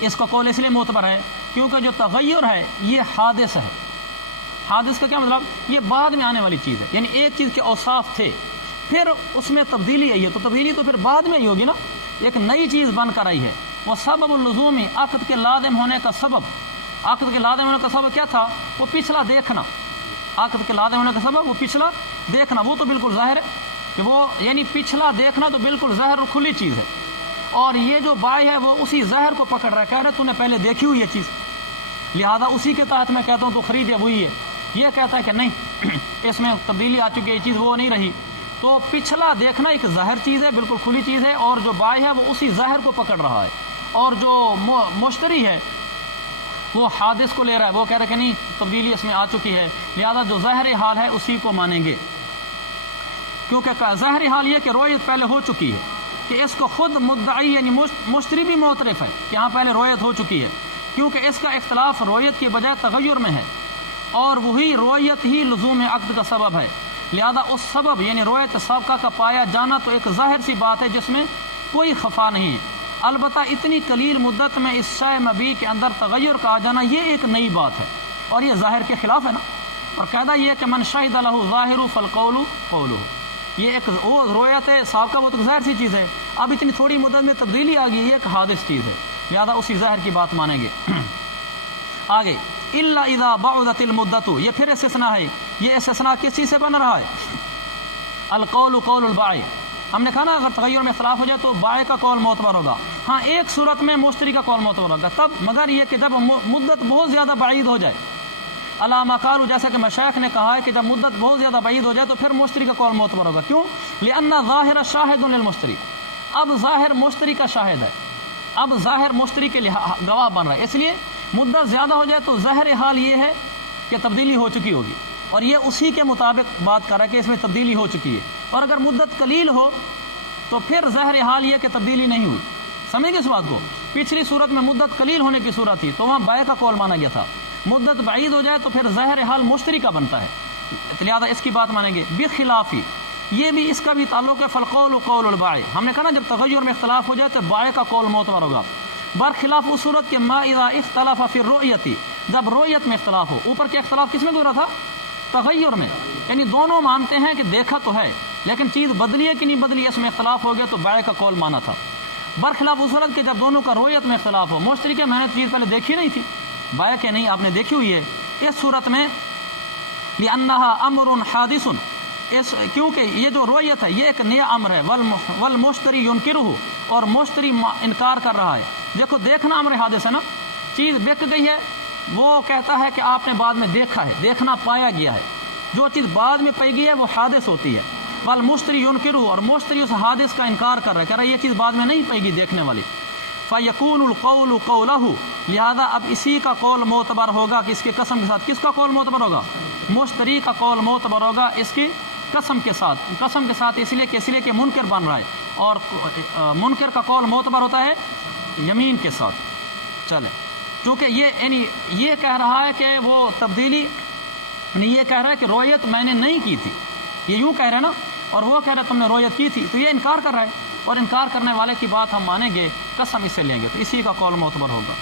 اس کا قول اس لیے معتبر ہے کیونکہ جو تغیر ہے یہ حادث ہے۔ حادث کا کیا مطلب؟ یہ بعد میں آنے والی چیز ہے، یعنی ایک چیز کے اوصاف تھے پھر اس میں تبدیلی آئی ہے، تو تبدیلی تو پھر بعد میں آئی ہوگی نا، ایک نئی چیز بن کر آئی ہے۔ وہ سبب اللزومی، عقد کے لازم ہونے کا سبب، عقد کے لازم ہونے کا سبب کیا تھا؟ وہ پچھلا دیکھنا، عقد کے لازم ہونے کا سبب وہ پچھلا دیکھنا، وہ تو بالکل ظاہر ہے کہ وہ یعنی پچھلا دیکھنا تو بالکل ظاہر اور کھلی چیز ہے، اور یہ جو بائع ہے وہ اسی ظاہر کو پکڑ رہا ہے، کہہ رہے تو نے پہلے دیکھی ہوئی یہ چیز، لہذا اسی کے تحت میں کہتا ہوں تو خرید ہے وہی ہے۔ یہ کہتا ہے کہ نہیں اس میں تبدیلی آ چکی ہے، یہ چیز وہ نہیں رہی، تو پچھلا دیکھنا ایک ظاہر چیز ہے، بالکل کھلی چیز ہے، اور جو بائع ہے وہ اسی ظاہر کو پکڑ رہا ہے، اور جو مشتری ہے وہ حادث کو لے رہا ہے، وہ کہہ رہا ہے کہ نہیں تبدیلی اس میں آ چکی ہے، لہذا جو ظاہر حال ہے اسی کو مانیں گے، کیونکہ ظاہر حال یہ کہ رؤیت پہلے ہو چکی ہے، کہ اس کو خود مدعی یعنی مشتری بھی معترف ہے کہ یہاں پہلے رؤیت ہو چکی ہے، کیونکہ اس کا اختلاف رؤیت کی بجائے تغیر میں ہے، اور وہی رؤیت ہی لزوم عقد کا سبب ہے، لہذا اس سبب یعنی رؤیت سابقہ کا پایا جانا تو ایک ظاہر سی بات ہے جس میں کوئی خفا نہیں ہے، البتہ اتنی قلیل مدت میں اس شے مبیع کے اندر تغیر کا آ جانا یہ ایک نئی بات ہے، اور یہ ظاہر کے خلاف ہے نا، اور قاعدہ یہ ہے کہ من شہد لہ ظاہر فالقول قولہ، یہ ایک وہ رؤیت ہے سابقہ، وہ تو ظاہر سی چیز ہے، اب اتنی تھوڑی مدت میں تبدیلی آ گئی، یہ ایک حادث چیز ہے، لہذا اسی ظاہر کی بات مانیں گے۔ آگے الا اذا بعدت المدت، یہ پھر استثناء ہے، یہ استثناء کس چیز سے بن رہا ہے؟ القول قول البائع، ہم نے کہا نا اگر تغیر میں اختلاف ہو جائے تو بائع کا قول معتبر ہوگا، ہاں ایک صورت میں مشتری کا قول معتبر ہوگا تب، مگر یہ کہ جب مدت بہت زیادہ بعید ہو جائے، علامہ قالوا، جیسا کہ مشائخ نے کہا ہے کہ جب مدت بہت زیادہ بعید ہو جائے تو پھر مشتری کا قول معتبر ہوگا، کیوں؟ لأن ظاہر شاہد للمشتری، اب ظاہر مشتری کا شاہد ہے، اب ظاہر مشتری کے گواہ بن رہا ہے، اس لیے مدت زیادہ ہو جائے تو ظاہر حال یہ ہے کہ تبدیلی ہو چکی ہوگی، اور یہ اسی کے مطابق بات کر رہا ہے کہ اس میں تبدیلی ہو چکی ہے، اور اگر مدت قلیل ہو تو پھر ظاہر حال یہ کہ تبدیلی نہیں ہوئی، سمجھ گئے اس بات کو؟ پچھلی صورت میں مدت قلیل ہونے کی صورت تھی تو وہاں بائع کا قول مانا گیا تھا، مدت بعید ہو جائے تو پھر ظاہر حال مشتری کا بنتا ہے، لہٰذا اس کی بات مانیں گے۔ بخلافی، یہ بھی اس کا بھی تعلق ہے، فالقول قول البائع، ہم نے کہا نا جب تغیر میں اختلاف ہو جائے تو بائع کا قول معتبر ہوگا، برخلاف اس صورت کے ما اذا اختلف فی الرؤیت، جب رؤیت میں اختلاف ہو، اوپر کے اختلاف کس میں گزرا تھا؟ تغیر میں، یعنی دونوں مانتے ہیں کہ دیکھا تو ہے لیکن چیز بدلی ہے کہ نہیں بدلی، اس میں اختلاف ہو گیا تو بائع کا قول مانا تھا، برخلاف اس صورت کے جب دونوں کا رؤیت میں اختلاف ہو، مشتری کے میں نے چیز پہلے دیکھی نہیں تھی، بائع کہ نہیں آپ نے دیکھی ہوئی ہے، اس صورت میں لأنها امر حادث، کیونکہ یہ جو رؤیت ہے یہ ایک نیا امر ہے، والمشتری ینکرہ، اور مشتری انکار کر رہا ہے، دیکھو دیکھنا امر حادث ہے نا، چیز بک گئی ہے، وہ کہتا ہے کہ آپ نے بعد میں دیکھا ہے، دیکھنا پایا گیا ہے، جو چیز بعد میں پائی گئی ہے وہ حادث ہوتی ہے. والمشتری ينکرہ، اور مشتری اس حادث کا انکار کر رہا ہے، کہہ رہا ہے یہ چیز بعد میں نہیں پائی گی دیکھنے والی. فَيَكُونُ الْقَوْلُ قَوْلَهُ، لہذا اب اسی کا قول معتبر ہوگا کہ اس کے قسم کے ساتھ. کس کا قول معتبر ہوگا؟ مشتری کا قول معتبر ہوگا اس کی قسم کے ساتھ. قسم کے ساتھ اس لیے کہ منکر بن رہا ہے، اور منکر کا قول معتبر ہوتا ہے یمین کے ساتھ. چلے، کیونکہ یہ کہہ رہا ہے کہ وہ تبدیلی، یہ کہہ رہا ہے کہ رویت میں نے نہیں کی تھی، یہ یوں کہہ رہے نا، اور وہ کہہ رہا ہے تم نے رویت کی تھی، تو یہ انکار کر رہا ہے، اور انکار کرنے والے کی بات ہم مانیں گے، قسم اس سے لیں گے، تو اسی کا قول معتبر ہوگا.